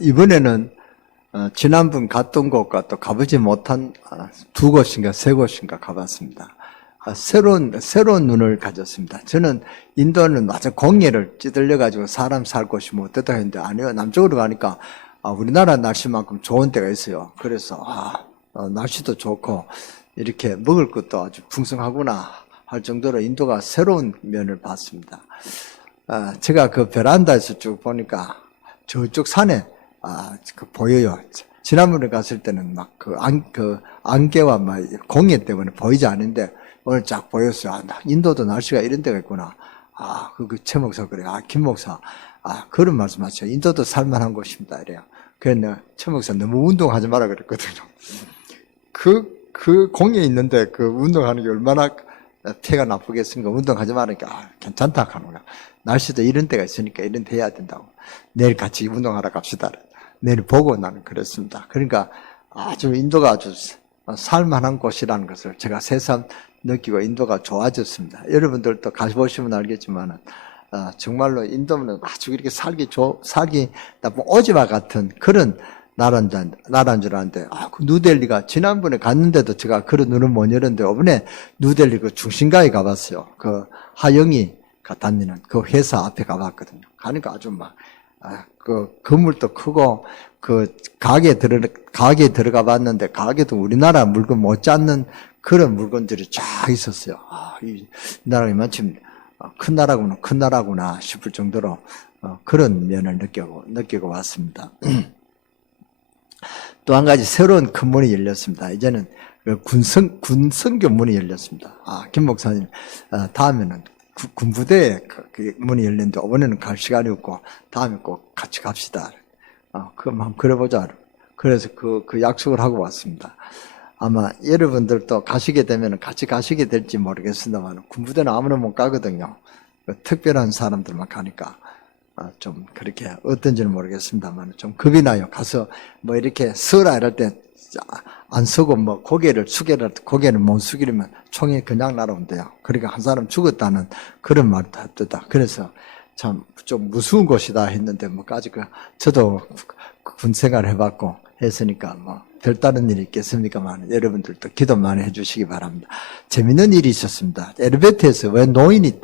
이번에는 지난번 갔던 곳과 또 가보지 못한 두 곳인가 세 곳인가 가봤습니다. 새로운 눈을 가졌습니다. 저는 인도는 완전 공예를 찌들려가지고 사람 살 곳이 뭐 어떻다 했는데 아니요. 남쪽으로 가니까 우리나라 날씨만큼 좋은 데가 있어요. 그래서 날씨도 좋고 이렇게 먹을 것도 아주 풍성하구나 할 정도로 인도가 새로운 면을 봤습니다. 제가 그 베란다에서 쭉 보니까 저쪽 산에 보여요. 지난번에 갔을 때는 막 안개와 막 공해 때문에 보이지 않는데 오늘 쫙 보였어요. 인도도 날씨가 이런 데가 있구나. 최 목사 그래. 김 목사. 그런 말씀 하죠. 인도도 살만한 곳입니다. 이래요. 그래서 내가 최 목사 너무 운동하지 마라 그랬거든요. 그 공에 있는데 그 운동하는 게 얼마나 폐가 나쁘겠습니까? 운동하지 말으니까 괜찮다 하는 거야. 날씨도 이런 때가 있으니까 이런 데 해야 된다고. 내일 같이 운동하러 갑시다. 내일 보고 나는 그랬습니다. 그러니까 인도가 아주 살만한 곳이라는 것을 제가 새삼 느끼고 인도가 좋아졌습니다. 여러분들도 가보시면 알겠지만 정말로 인도는 아주 이렇게 살기 나쁜 오지와 같은 그런 나라인 줄 아는데 그 뉴델리가 지난번에 갔는데도 제가 그런 눈을 못 열었는데 이번에 뉴델리 그 중심가에 가봤어요. 그 하영이가 다니는 그 회사 앞에 가봤거든요. 가니까 아주 그 건물도 크고 그 가게에 들어가 봤는데 가게도 우리나라 물건 못지않는 그런 물건들이 쫙 있었어요. 이 나라가 이만큼 큰 나라구나 싶을 정도로 그런 면을 느끼고 왔습니다. 또 한 가지 새로운 큰 문이 열렸습니다. 이제는 군성교 문이 열렸습니다. 김 목사님, 다음에는 군부대에 그 문이 열렸는데 이번에는 갈 시간이 없고 다음에 꼭 같이 갑시다. 한번 그래보자. 그래서 그 약속을 하고 왔습니다. 아마 여러분들도 가시게 되면 같이 가시게 될지 모르겠습니다만 군부대는 아무나 못 가거든요. 특별한 사람들만 가니까 좀 그렇게 어떤지는 모르겠습니다만 좀 겁이 나요. 가서 뭐 이렇게 서라 이럴 때 안 서고 뭐 고개를 못 숙이려면 총이 그냥 날아온대요. 그러니까 한 사람 죽었다는 그런 말도 했다. 그래서 참 좀 무서운 곳이다 했는데 뭐까지 저도 군 생활 해봤고 했으니까 뭐 별다른 일이 있겠습니까만 여러분들도 기도 많이 해주시기 바랍니다. 재밌는 일이 있었습니다. 엘리베이터에서 왜 노인이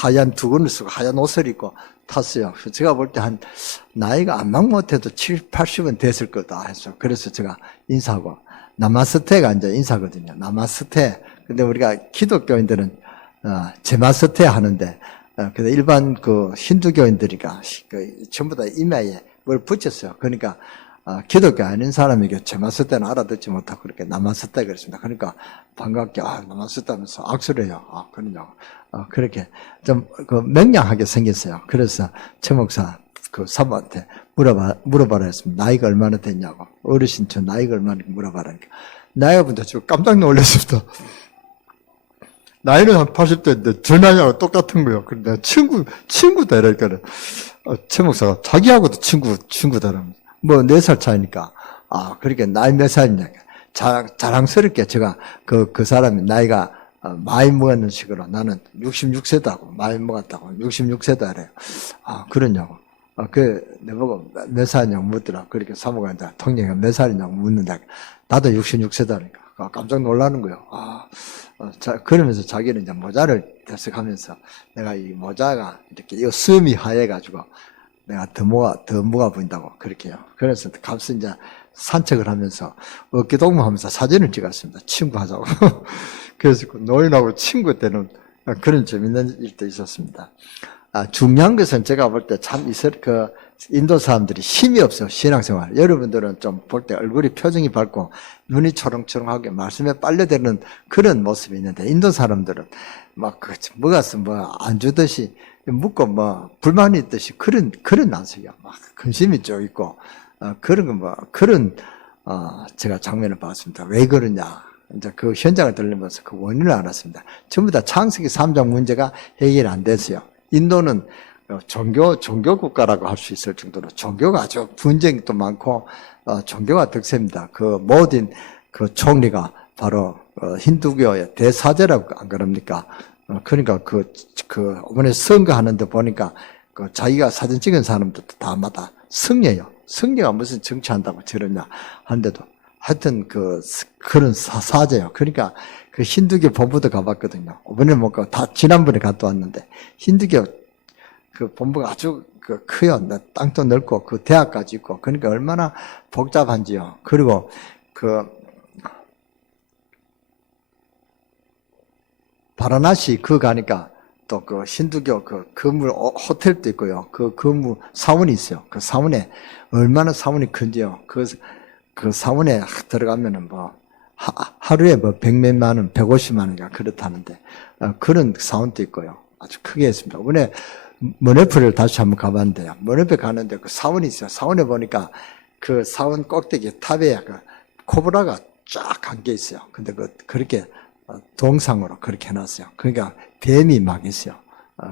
하얀 두건을 쓰고 하얀 옷을 입고 탔어요. 제가 볼 때 나이가 안만 못해도 70, 80은 됐을 거다 해서 그래서 제가 인사하고 나마스테가 이제 인사거든요. 나마스테. 근데 우리가 기독교인들은 제마스테 하는데 근데 일반 힌두교인들이가 전부 다 이마에 뭘 붙였어요. 그러니까 기독교 아닌 사람에게 제마스테는 알아듣지 못하고 그렇게 나마스테 그랬습니다. 그러니까 반갑게 나마스테 하면서 악수를 해요. 그러냐고. 그렇게 좀 명량하게 생겼어요. 그래서 최 목사 사모한테 물어봐라 했습니다. 나이가 얼마나 됐냐고. 어르신 저 나이가 얼마나 물어봐라니까. 나이가 본다 지금 깜짝 놀랐습니다. 나이는 한 80대인데 저 나이하고 똑같은 거예요. 그런데 친구다 이러니까 최 목사가 자기하고도 친구다라면서. 뭐 4살 차이니까. 그러니까 나이 몇 살이냐. 자랑스럽게 제가 그 사람이 나이가 많이 먹었는 식으로 나는 66세다고 많이 먹었다고 66세다 이래요. 그러냐고. 내보고 몇 살이냐고 묻더라. 그렇게 사모가 이제 통령이가 몇 살이냐고 묻는다. 나도 66세다니까. 깜짝 놀라는 거예요. 그러면서 자기는 이제 모자를 대석하면서 내가 이 모자가 이렇게 이 숨이 하얘가지고 내가 더 무가 보인다고 그렇게 해요. 그래서 값은 이제 산책을 하면서 어깨동무 하면서 사진을 찍었습니다. 친구하자고. 그래서 노인하고 친구 때는 그런 재밌는 일도 있었습니다. 중요한 것은 제가 볼 때 참 인도 사람들이 힘이 없어요. 신앙생활. 여러분들은 좀 볼 때 얼굴이 표정이 밝고 눈이 초롱초롱하게 말씀에 빨려드는 그런 모습이 있는데 인도 사람들은 뭐가 안 주듯이 묻고 불만이 있듯이 그런 난색이야. 근심이 좀 있고 제가 장면을 봤습니다. 왜 그러냐. 이제 그 현장을 들리면서 그 원인을 알았습니다. 전부 다 창세기 3장 문제가 해결 안 됐어요. 인도는 종교 국가라고 할 수 있을 정도로 종교가 아주 분쟁도 많고 종교가 득세입니다. 모든 총리가 바로 힌두교의 대사제라고 안 그럽니까? 그러니까 이번에 선거하는데 보니까 그 자기가 사진 찍은 사람들도 다마다 승려요. 승려가 무슨 정치한다고 저러냐 한데도 하여튼 그런 사제요. 그러니까 그 힌두교 본부도 가봤거든요. 이번에 못 가고 다 지난번에 갔다 왔는데 힌두교 그 본부가 아주 커요. 땅도 넓고 그 대학까지 있고 그러니까 얼마나 복잡한지요. 그리고 바라나시 가니까 또 그 힌두교 건물 호텔도 있고요. 그 건물 사원이 있어요. 그 사원에 얼마나 사원이 큰지요. 그 사원에 들어가면은 뭐 하루에 뭐 100몇만 원, 150만 원인가 그렇다는데 그런 사원도 있고요. 아주 크게 했습니다. 이번에 머네프를 다시 한번 가봤는데요. 머네프 가는데 그 사원이 있어요. 사원에 보니까 그 사원 꼭대기 탑에 코브라가 쫙 감겨 있어요. 근데 그렇게 동상으로 그렇게 해놨어요. 그러니까 뱀이 막 있어요.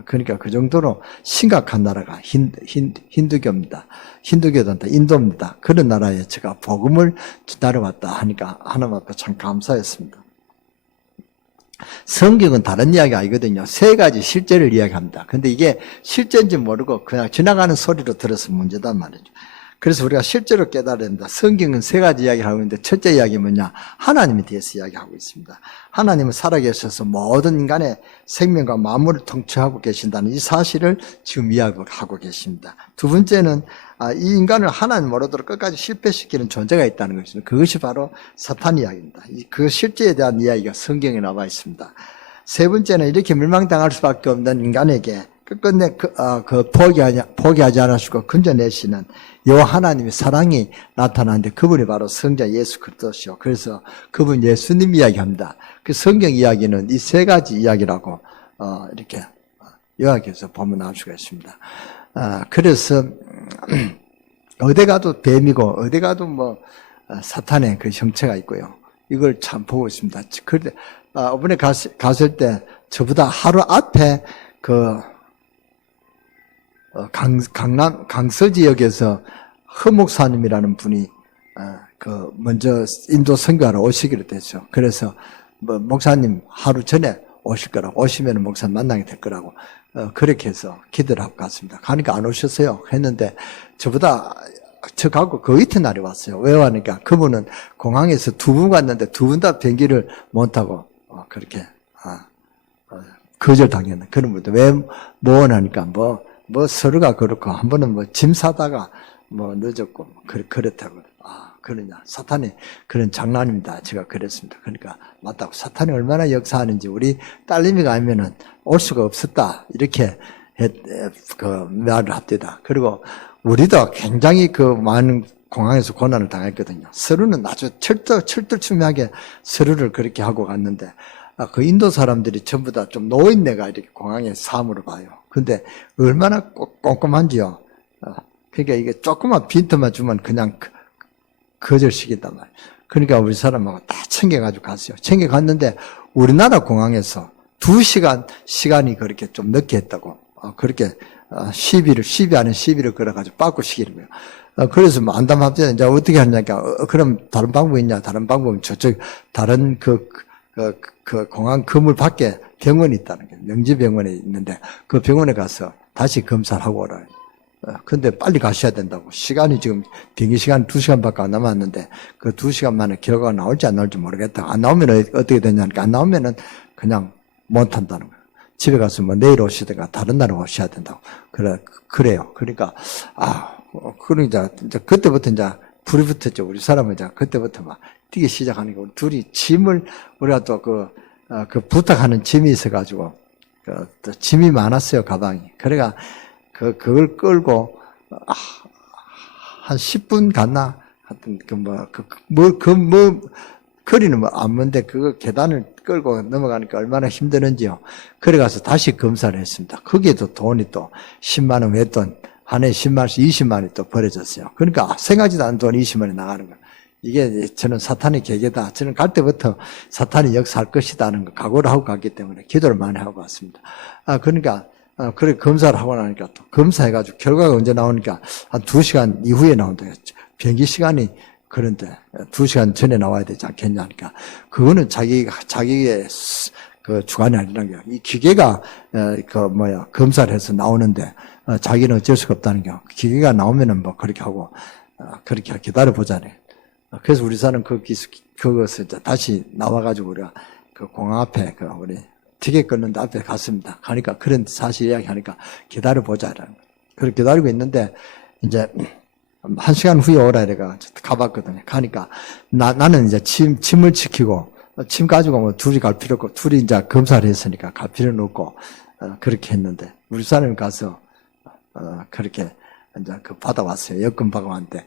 그러니까 그 정도로 심각한 나라가 힌두교입니다. 힌두교도 인도입니다. 그런 나라에 제가 복음을 기다려왔다 하니까 하나님 앞에 참 감사했습니다. 성경은 다른 이야기 아니거든요. 세 가지 실제를 이야기합니다. 근데 이게 실제인지 모르고 그냥 지나가는 소리로 들어서 문제단 말이죠. 그래서 우리가 실제로 깨달아야 됩니다. 성경은 세 가지 이야기를 하고 있는데 첫째 이야기는 뭐냐? 하나님에 대해서 이야기하고 있습니다. 하나님은 살아계셔서 모든 인간의 생명과 만물을 통치하고 계신다는 이 사실을 지금 이야기하고 계십니다. 두 번째는 이 인간을 하나님 모르도록 끝까지 실패시키는 존재가 있다는 것입니다. 그것이 바로 사탄 이야기입니다. 그 실제에 대한 이야기가 성경에 나와 있습니다. 세 번째는 이렇게 멸망당할 수밖에 없는 인간에게 끝끝내 포기하지 않으시고 건져내시는 여호와 하나님의 사랑이 나타나는데 그분이 바로 성자 예수 그리스도시요. 그래서 그분 예수님 이야기합니다. 그 성경 이야기는 이 세 가지 이야기라고 이렇게 요약해서 보면 알 수가 있습니다. 그래서 어디 가도 뱀이고 어디 가도 뭐 사탄의 그 형체가 있고요. 이걸 참 보고 있습니다. 그런데 이번에 갔을 때 저보다 하루 앞에 강남 강서 지역에서 허 목사님이라는 분이 먼저 인도 선교하러 오시기로 됐죠. 그래서 뭐 목사님 하루 전에 오실 거라고 오시면 목사님 만나게 될 거라고 그렇게 해서 기도를 하고 갔습니다. 가니까 안 오셨어요. 했는데 저보다 저 가고 그 이튿날에 왔어요. 왜 왔니까 그분은 공항에서 두 분 갔는데 두 분 다 비행기를 못 타고 그렇게 거절당했는 그런 분들 왜 모원하니까 뭐 서로가 그렇고 한 번은 뭐 짐 사다가 뭐 늦었고 그렇다고 그러냐 사탄이 그런 장난입니다. 제가 그랬습니다. 그러니까 맞다고 사탄이 얼마나 역사하는지 우리 딸내미가 알면은 올 수가 없었다 이렇게 말을 합니다. 그리고 우리도 굉장히 많은 공항에서 고난을 당했거든요. 서류는 아주 철두철미하게 서류를 그렇게 하고 갔는데 그 인도 사람들이 전부 다 좀 노인네가 이렇게 공항에 사물을 봐요. 근데 얼마나 꼼꼼한지요. 그러니까 이게 조그만 빈틈만 주면 그냥 거절시킨단 말이에요. 그러니까 우리 사람하고 다 챙겨가지고 갔어요. 챙겨갔는데 우리나라 공항에서 2시간 시간이 그렇게 좀 늦게 했다고. 그렇게 시비 아닌 시비를 걸어가지고 바꾸시키는 거예요. 그래서 뭐 안담합니다. 이제 어떻게 하냐니까 그럼 다른 방법이 있냐? 다른 방법은 저쪽 다른 그 공항 건물 밖에 병원이 있다는 거예요. 명지병원에 있는데 그 병원에 가서 다시 검사를 하고 오라. 근데 빨리 가셔야 된다고. 시간이 지금 비행기 시간 2시간밖에 안 남았는데 그 2시간 만에 결과가 나올지 안 나올지 모르겠다. 안 나오면 어떻게 되냐니까 안 나오면은 그냥 못 한다는 거예요. 집에 가서 뭐 내일 오시든가 다른 날에 오셔야 된다고. 그래요. 그러니까 그러니까 이제 그때부터 이제 불이 붙었죠. 우리 사람은 이제 그때부터 막 뛰기 시작하니까 우리 둘이 짐을 우리가 또 부탁하는 짐이 있어가지고 또 짐이 많았어요. 가방이. 그래가 그걸 끌고 한 10분 갔나? 하여튼 거리는 안 먼데 그 계단을 끌고 넘어가니까 얼마나 힘드는지요. 그래 가서 다시 검사를 했습니다. 거기에도 돈이 또 10만 원 외돈 한 해 10만 원씩 20만 원이 또 벌어졌어요. 그러니까 생각지도 않은 돈이 20만 원이 나가는 거예요. 이게 저는 사탄의 계계다. 저는 갈 때부터 사탄이 역사할 것이다 하는 거 각오를 하고 갔기 때문에 기도를 많이 하고 왔습니다. 그러니까 그래 검사를 하고 나니까 또 검사해가지고 결과가 언제 나오니까 한 2시간 이후에 나온다 했죠. 비행기 시간이 그런데 2시간 전에 나와야 되지 않겠냐 하니까 그거는 자기의 그 주관이 아니라는 거예요. 이 기계가 검사를 해서 나오는데 자기는 어쩔 수가 없다는 게 기계가 나오면은 뭐 그렇게 하고 그렇게 기다려 보잖아요. 그래서 우리 사는 그것을 다시 나와가지고 우리가 그 공항 앞에 우리 티켓 끊는 데 앞에 갔습니다. 가니까 그런 사실 이야기하니까 기다려 보자라는 거. 그렇게 기다리고 있는데 이제 1시간 후에 오라 이래가 가봤거든요. 가니까 나는 이제 침을 지키고 침 가지고 뭐 둘이 갈 필요 없고 둘이 이제 검사를 했으니까 갈 필요는 없고 그렇게 했는데 우리 사람이 가서 그렇게 이제 그 받아왔어요. 여권 받아왔는데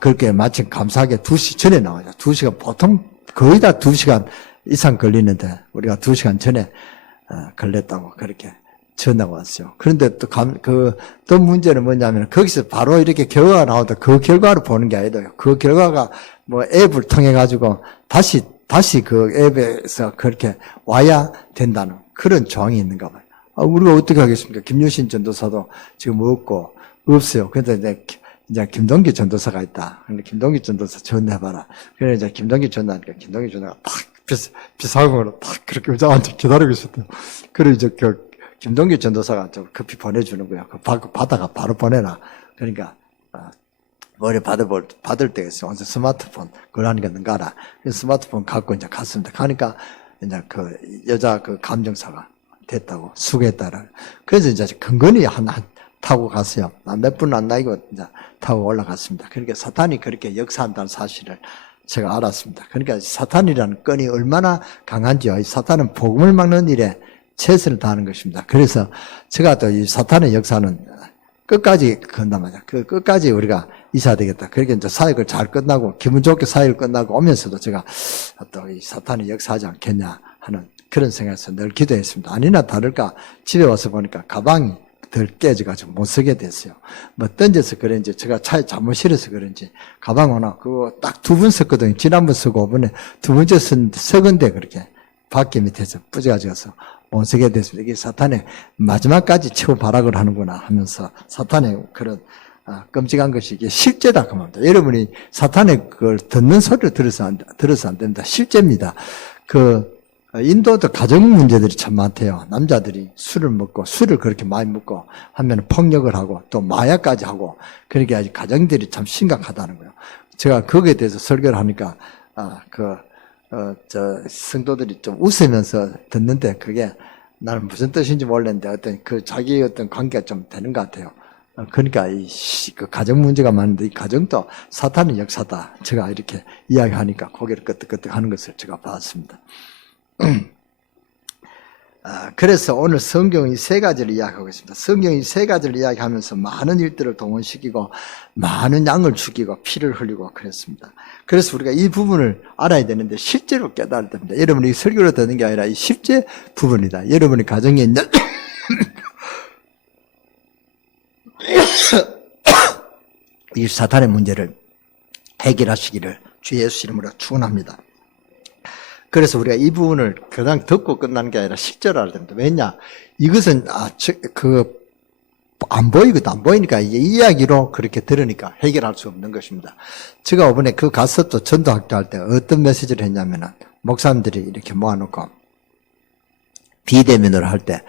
그렇게 마침 감사하게 2시 전에 나와요. 2시간 보통 거의 다 2시간 이상 걸리는데 우리가 2시간 전에 걸렸다고 그렇게 전화가 왔어요. 그런데 또 문제는 뭐냐면 거기서 바로 이렇게 결과가 나오다 그 결과를 보는 게 아니고요. 그 결과가 뭐 앱을 통해 가지고 다시 그 앱에서 그렇게 와야 된다는 그런 조항이 있는가 봐요. 우리가 어떻게 하겠습니까? 김유신 전도사도 지금 없어요. 그런데 이제 김동기 전도사가 있다. 근데 김동기 전도사 전화해봐라. 그래 이제 김동기 전화하니까 김동기 전화가 딱 비상으로 딱 그렇게 의자한테 기다리고 있었대요. 그래 이제 김동기 전도사가 좀 급히 보내주는 거야. 받아가 바로 보내라. 그러니까 머리 받을 때가 있어요. 스마트폰 그러니까 가라. 스마트폰 갖고 이제 갔습니다. 가니까 이제 그 여자 그 감정사가 됐다고 수고했다라. 그래서 이제 근근히 타고 갔어요. 몇 분 안 나이고 이제 타고 올라갔습니다. 그러니까 사탄이 그렇게 역사한다는 사실을 제가 알았습니다. 그러니까 사탄이라는 끈이 얼마나 강한지요. 사탄은 복음을 막는 일에 최선을 다하는 것입니다. 그래서 제가 또 이 사탄의 역사는 끝까지 건단 말이야. 그 끝까지 우리가 있어야 되겠다. 그렇게 이제 사역을 잘 끝나고 기분 좋게 사역을 끝나고 오면서도 제가 또 이 사탄이 역사하지 않겠냐 하는 그런 생각에서 늘 기도했습니다. 아니나 다를까 집에 와서 보니까 가방이 덜 깨져가지고 못 쓰게 됐어요. 뭐 던져서 그런지 제가 차에 잘못 실어서 그런지 가방 하나 그거 딱 2번 썼거든요. 지난번 쓰고 5번에 2번째 쓰건데 그렇게 바퀴 밑에서 부서져서 못 쓰게 됐습니다. 이게 사탄의 마지막까지 최후 발악을 하는구나 하면서 사탄의 그런 끔찍한 것이 이게 실제다 그 말입니다. 여러분이 사탄의 그걸 듣는 소리를 들어서 안 됩니다. 실제입니다. 인도도 가정 문제들이 참 많대요. 남자들이 술을 그렇게 많이 먹고 하면 폭력을 하고 또 마약까지 하고 그러니까 아직 가정들이 참 심각하다는 거예요. 제가 거기에 대해서 설교를 하니까 성도들이 좀 웃으면서 듣는데 그게 나는 무슨 뜻인지 몰랐는데 자기의 어떤 관계가 좀 되는 것 같아요. 그러니까 그 가정 문제가 많은데 이 가정도 사탄의 역사다. 제가 이렇게 이야기하니까 고개를 끄덕끄덕 하는 것을 제가 봤습니다. 그래서 오늘 성경이 3가지를 이야기하고 있습니다. 성경이 3가지를 이야기하면서 많은 일들을 동원시키고 많은 양을 죽이고 피를 흘리고 그랬습니다. 그래서 우리가 이 부분을 알아야 되는데 실제로 깨달아야 됩니다. 여러분이 설교로 듣는 게 아니라 이 실제 부분이다. 여러분의 가정에 있는 이 사탄의 문제를 해결하시기를 주 예수 이름으로 축원합니다. 그래서 우리가 이 부분을 그냥 듣고 끝나는 게 아니라 실제로 알아야 됩니다. 왜냐? 이것은, 안 보이니까 이게 이야기로 그렇게 들으니까 해결할 수 없는 것입니다. 제가 이번에 가서 또 전도학교 할 때 어떤 메시지를 했냐면은, 목사님들이 이렇게 모아놓고, 비대면으로 할 때,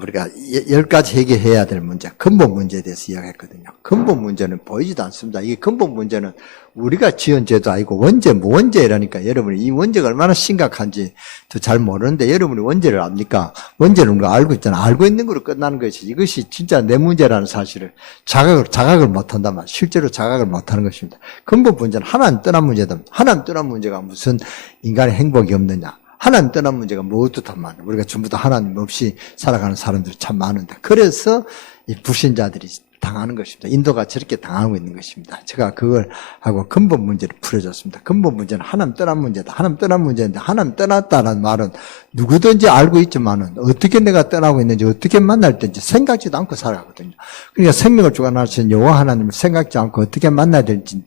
우리가 10가지 해결해야 될 문제, 근본 문제에 대해서 이야기했거든요. 근본 문제는 보이지도 않습니다. 이 근본 문제는 우리가 지은 죄도 아니고 무원죄라니까 여러분이 이 원죄가 얼마나 심각한지 더 잘 모르는데 여러분이 원죄를 압니까? 원죄는 우리가 알고 있잖아. 알고 있는 거로 끝나는 것이 이것이 진짜 내 문제라는 사실을 자각을 못한단 말이에요. 실제로 자각을 못하는 것입니다. 근본 문제는 하나님 떠난 문제다. 하나님 떠난 문제가 무슨 인간의 행복이 없느냐. 하나님 떠난 문제가 무엇도 더 많아요. 우리가 전부 다 하나님 없이 살아가는 사람들이 참 많은데 그래서 이 불신자들이 당하는 것입니다. 인도가 저렇게 당하고 있는 것입니다. 제가 그걸 하고 근본 문제를 풀어줬습니다. 근본 문제는 하나님 떠난 문제다. 하나님 떠난 문제인데 하나님 떠났다는 말은 누구든지 알고 있지만은 어떻게 내가 떠나고 있는지 어떻게 만날 때인지 생각지도 않고 살아가거든요. 그러니까 생명을 주관하시는 여호와 하나님을 생각지 않고 어떻게 만나야 될지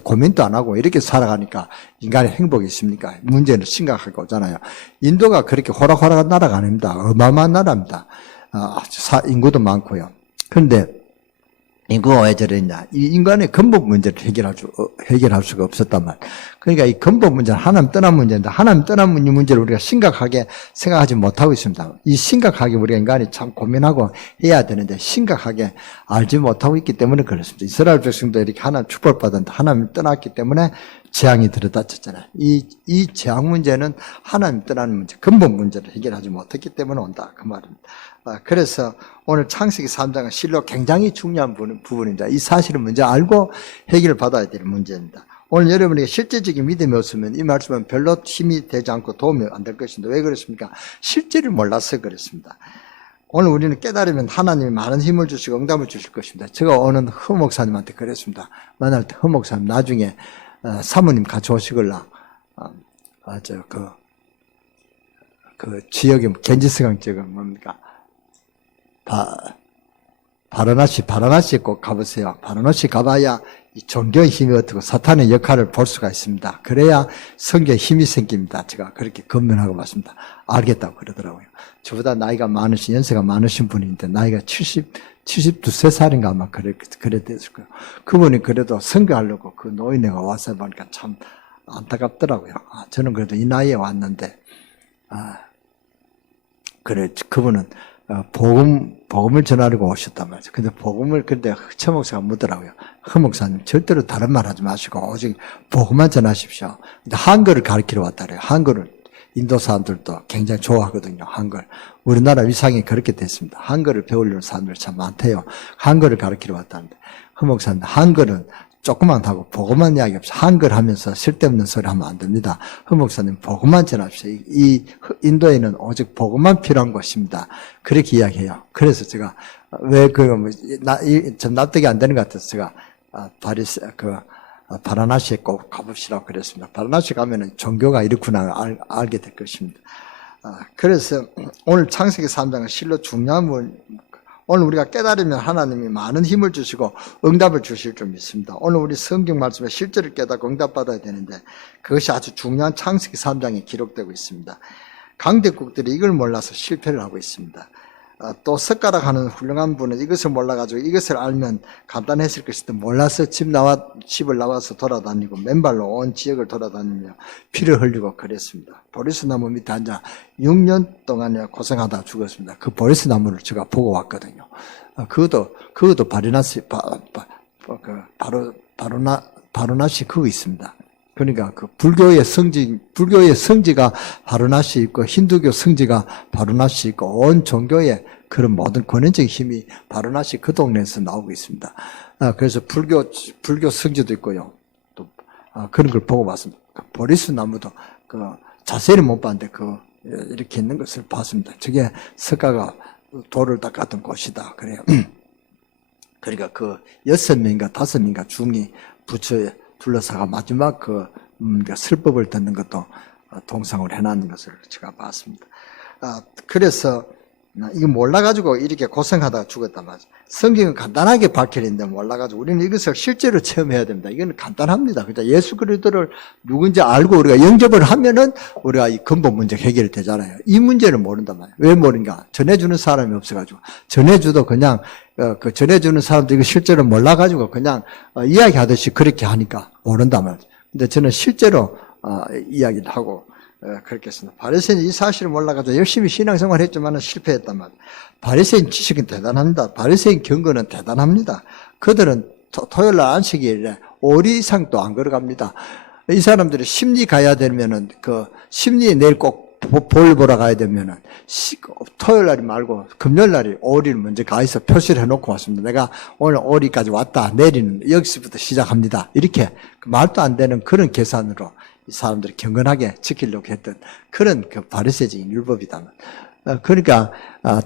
고민도 안 하고 이렇게 살아가니까 인간의 행복이 있습니까? 문제는 심각하게 오잖아요. 인도가 그렇게 호락호락한 나라가 아닙니다. 어마어마한 나라입니다. 인구도 많고요. 그런데 인구가 왜 저랬냐? 이 인간의 근본 문제를 해결할 수가 없었단 말. 그러니까 이 근본 문제는 하나님 떠난 문제인데, 하나님 떠난 문제를 우리가 심각하게 생각하지 못하고 있습니다. 이 심각하게 우리가 인간이 참 고민하고 해야 되는데, 심각하게 알지 못하고 있기 때문에 그렇습니다. 이스라엘 백성도 이렇게 하나님 축복받았는데, 하나님 떠났기 때문에 재앙이 들어닥쳤잖아요. 이 재앙 문제는 하나님 떠나는 문제, 근본 문제를 해결하지 못했기 때문에 온다. 그 말입니다. 그래서 오늘 창세기 3장은 실로 굉장히 중요한 부분입니다. 이 사실을 먼저 알고 해결을 받아야 될 문제입니다. 오늘 여러분에게 실제적인 믿음이 없으면 이 말씀은 별로 힘이 되지 않고 도움이 안 될 것인데, 왜 그렇습니까? 실제를 몰라서 그렇습니다. 오늘 우리는 깨달으면 하나님이 많은 힘을 주시고 응답을 주실 것입니다. 제가 어느 허 목사님한테 그랬습니다. 만날 때 허 목사님 나중에 사모님 같이 오시걸라, 그 지역에 겐지스강 지역은 뭡니까? 바라나시 꼭 가보세요. 바라나시 가봐야 이 종교의 힘이 어떻고 사탄의 역할을 볼 수가 있습니다. 그래야 성경에 힘이 생깁니다. 제가 그렇게 건면하고 봤습니다. 알겠다고 그러더라고요. 저보다 나이가 많으신, 연세가 많으신 분인데, 나이가 72살인가 아마 그랬을 거예요. 그분이 그래도 선교하려고 그 노인네가 와서 보니까 참 안타깝더라고요. 저는 그래도 이 나이에 왔는데, 그분은 복음을 전하려고 오셨단 말이죠. 근데 근데 처 목사가 묻더라고요. 허 목사님, 절대로 다른 말 하지 마시고, 오직 복음만 전하십시오. 근데 한글을 가르치러 왔다 그래요. 한글을. 인도 사람들도 굉장히 좋아하거든요, 한글. 우리나라 위상이 그렇게 됐습니다. 한글을 배우려는 사람들이 참 많대요. 한글을 가르치러 왔다는데, 허 목사님, 한글은 조금만 하고 복음만 이야기 없이 한글 하면서 쓸데없는 소리 하면 안 됩니다. 허 목사님, 복음만 전합시다. 이 인도에는 오직 복음만 필요한 것입니다. 그렇게 이야기해요. 그래서 제가 좀 납득이 안 되는 것 같아서 제가 바라나시에 꼭 가봅시다 그랬습니다. 바라나시 가면은 종교가 이렇구나 알게 될 것입니다. 그래서 오늘 창세기 3장은 실로 중요한 부분, 오늘 우리가 깨달으면 하나님이 많은 힘을 주시고 응답을 주실 줄 믿습니다. 오늘 우리 성경 말씀에 실제를 깨닫고 응답받아야 되는데, 그것이 아주 중요한 창세기 3장에 기록되고 있습니다. 강대국들이 이걸 몰라서 실패를 하고 있습니다. 또 젓가락 하는 훌륭한 분은 이것을 몰라가지고 이것을 알면 간단했을 것인데 몰라서 집을 나와서 돌아다니고 맨발로 온 지역을 돌아다니며 피를 흘리고 그랬습니다. 보리스나무 밑에 앉아 6년 동안에 고생하다 죽었습니다. 그 보리스나무를 제가 보고 왔거든요. 그것도 바로나시 그거 있습니다. 그러니까 그 불교의 성지가 바로나시 있고, 힌두교 성지가 바로나시 있고, 온 종교의 그런 모든 권위적인 힘이 바로나시 그 동네에서 나오고 있습니다. 그래서 불교 성지도 있고요. 또 그런 걸 보고 봤습니다. 보리스 나무도 자세히 못 봤는데 이렇게 있는 것을 봤습니다. 저게 석가가 돌을 닦았던 곳이다 그래요. 그러니까 6명인가 5명인가 중이 부처에 둘러싸가 마지막 설법을 듣는 것도 동상으로 해놨는 것을 제가 봤습니다. 그래서 이거 몰라가지고 이렇게 고생하다가 죽었단 말이죠. 성경은 간단하게 밝혀있는데 몰라가지고 우리는 이것을 실제로 체험해야 됩니다. 이건 간단합니다. 그러니까 예수 그리스도를 누군지 알고 우리가 영접을 하면은 우리가 이 근본 문제 해결이 되잖아요. 이 문제를 모른단 말이에요. 왜 모른가? 전해주는 사람이 없어가지고. 전해주도 그냥 전해주는 사람도 이거 실제로 몰라가지고 그냥 이야기하듯이 그렇게 하니까 모른단 말이죠. 근데 저는 실제로 이야기를 하고 그렇게 했습니다. 바리새인이 이 사실을 몰라가지고 열심히 신앙생활 했지만 실패했단 말이에요. 바리새인 지식은 대단합니다. 바리새인 경건은 대단합니다. 그들은 토요일날 안식일에 오리 이상도 안 걸어갑니다. 이 사람들이 심리 가야 되면은 심리에 내일 꼭 볼 보러 가야 되면은 토요일날이 말고 금요일날이 오리를 먼저 가서 표시를 해놓고 왔습니다. 내가 오늘 오리까지 왔다. 내일은 여기서부터 시작합니다. 이렇게 말도 안 되는 그런 계산으로 이 사람들이 경건하게 지키려고 했던 그런 바리새적인 율법이다. 그러니까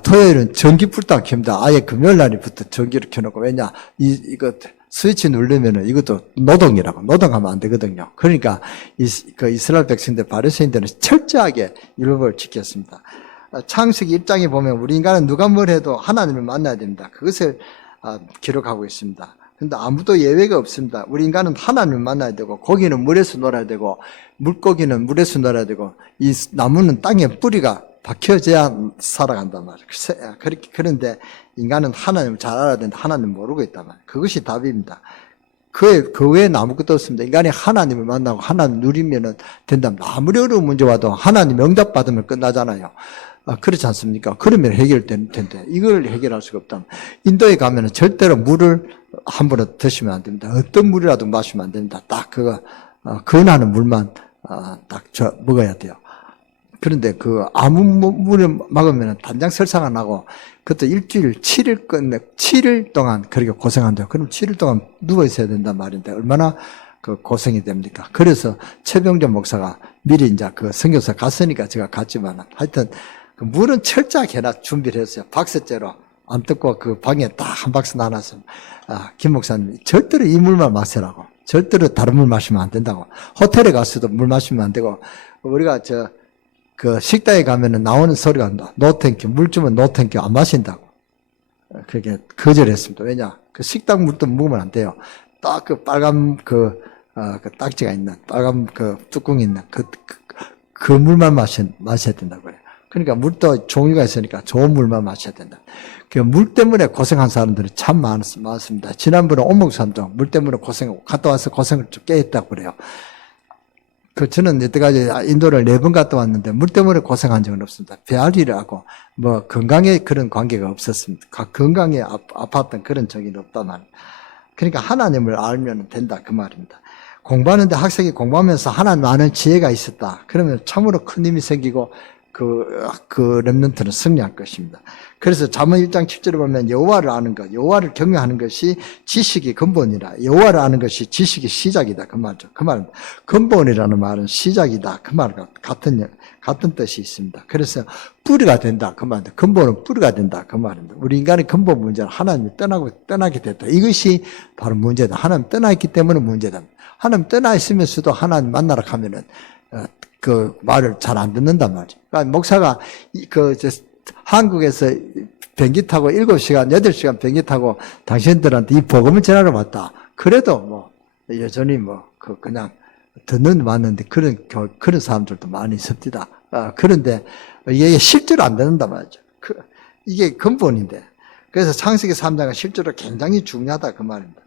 토요일은 전기불도 안 켭니다. 아예 금요일날부터 전기를 켜놓고, 왜냐 이거 스위치 누르면은 이것도 노동하면 안 되거든요. 그러니까 이스라엘 백성들 바리새인들은 철저하게 율법을 지켰습니다. 창세기 1장에 보면 우리 인간은 누가 뭘 해도 하나님을 만나야 됩니다. 그것을 기록하고 있습니다. 근데 아무도 예외가 없습니다. 우리 인간은 하나님을 만나야 되고, 고기는 물에서 놀아야 되고, 물고기는 물에서 놀아야 되고, 이 나무는 땅에 뿌리가 박혀져야 살아간단 말이에요. 그런데 인간은 하나님을 잘 알아야 되는데 하나님을 모르고 있단 말이에요. 그것이 답입니다. 그 외에는 아무것도 없습니다. 인간이 하나님을 만나고 하나님 누리면 된다면, 아무리 어려운 문제 와도 하나님 응답받으면 끝나잖아요. 그렇지 않습니까? 그러면 해결될 텐데 이걸 해결할 수가 없다면, 인도에 가면은 절대로 물을 함부로 드시면 안 됩니다. 어떤 물이라도 마시면 안 됩니다. 딱 그거 건하는 물만 딱 먹어야 돼요. 그런데 그 아무 물을 먹으면 단장 설사가 나고, 그것도 일주일 7일 동안 그렇게 고생한대요. 그럼 7일 동안 누워 있어야 된단 말인데 얼마나 그 고생이 됩니까? 그래서 최병전 목사가 미리 이제 그 선교사 갔으니까 제가 갔지만, 하여튼 그 물은 철저하게 해놔 준비를 했어요. 박스째로 안 뜯고 그 방에 딱 한 박스 나눠서, 김 목사님 절대로 이 물만 마시라고, 절대로 다른 물 마시면 안 된다고, 호텔에 가서도 물 마시면 안 되고, 우리가 그 식당에 가면은 나오는 소리가 노탱큐, 물 주면 노탱큐 안 마신다고. 그렇게 거절했습니다. 왜냐? 그 식당 물도 먹으면 안 돼요. 딱 그 빨간 그 딱지가 있는, 빨간 그 뚜껑이 있는 그 물만 마셔야 된다고 그래요. 그러니까 물도 종류가 있으니까 좋은 물만 마셔야 된다. 그 물 때문에 고생한 사람들이 참 많습니다. 지난번에 온목사님도 물 때문에 고생하고, 갔다 와서 고생을 좀 꽤 했다고 그래요. 저는 여태까지 인도를 4번 갔다 왔는데 물 때문에 고생한 적은 없습니다. 배앓이라고 뭐 건강에 그런 관계가 없었습니다. 건강에 아팠던 그런 적이 없다만, 그러니까 하나님을 알면 된다 그 말입니다. 공부하는데 학생이 공부하면서 하나님 아는 지혜가 있었다, 그러면 참으로 큰 힘이 생기고 그 렘넌트는 승리할 것입니다. 그래서 잠언 1장 7절에 보면 여호와를 아는 것, 여호와를 경외하는 것이 지식의 근본이라. 여호와를 아는 것이 지식의 시작이다 그 말이죠. 그 말입니다. 근본이라는 말은 시작이다 그 말과 같은 뜻이 있습니다. 그래서 뿌리가 된다 그 말입니다. 근본은 뿌리가 된다 그 말입니다. 우리 인간의 근본 문제는 하나님이 떠나게 됐다. 이것이 바로 문제다. 하나님 떠나 있기 때문에 문제다. 하나님 떠나 있으면서도 하나님 만나러 가면은 그 말을 잘 안 듣는단 말이죠. 그러니까 목사가 한국에서 비행기 타고 7시간, 8시간 비행기 타고 당신들한테 이 복음을 전하러 왔다. 그래도 뭐 여전히 그냥 듣는 맞는데 그런 사람들도 많이 있습니다. 그런데 이게 실제로 안 듣는단 말이죠. 이게 근본인데. 그래서 창세기 3장은 실제로 굉장히 중요하다 그 말입니다.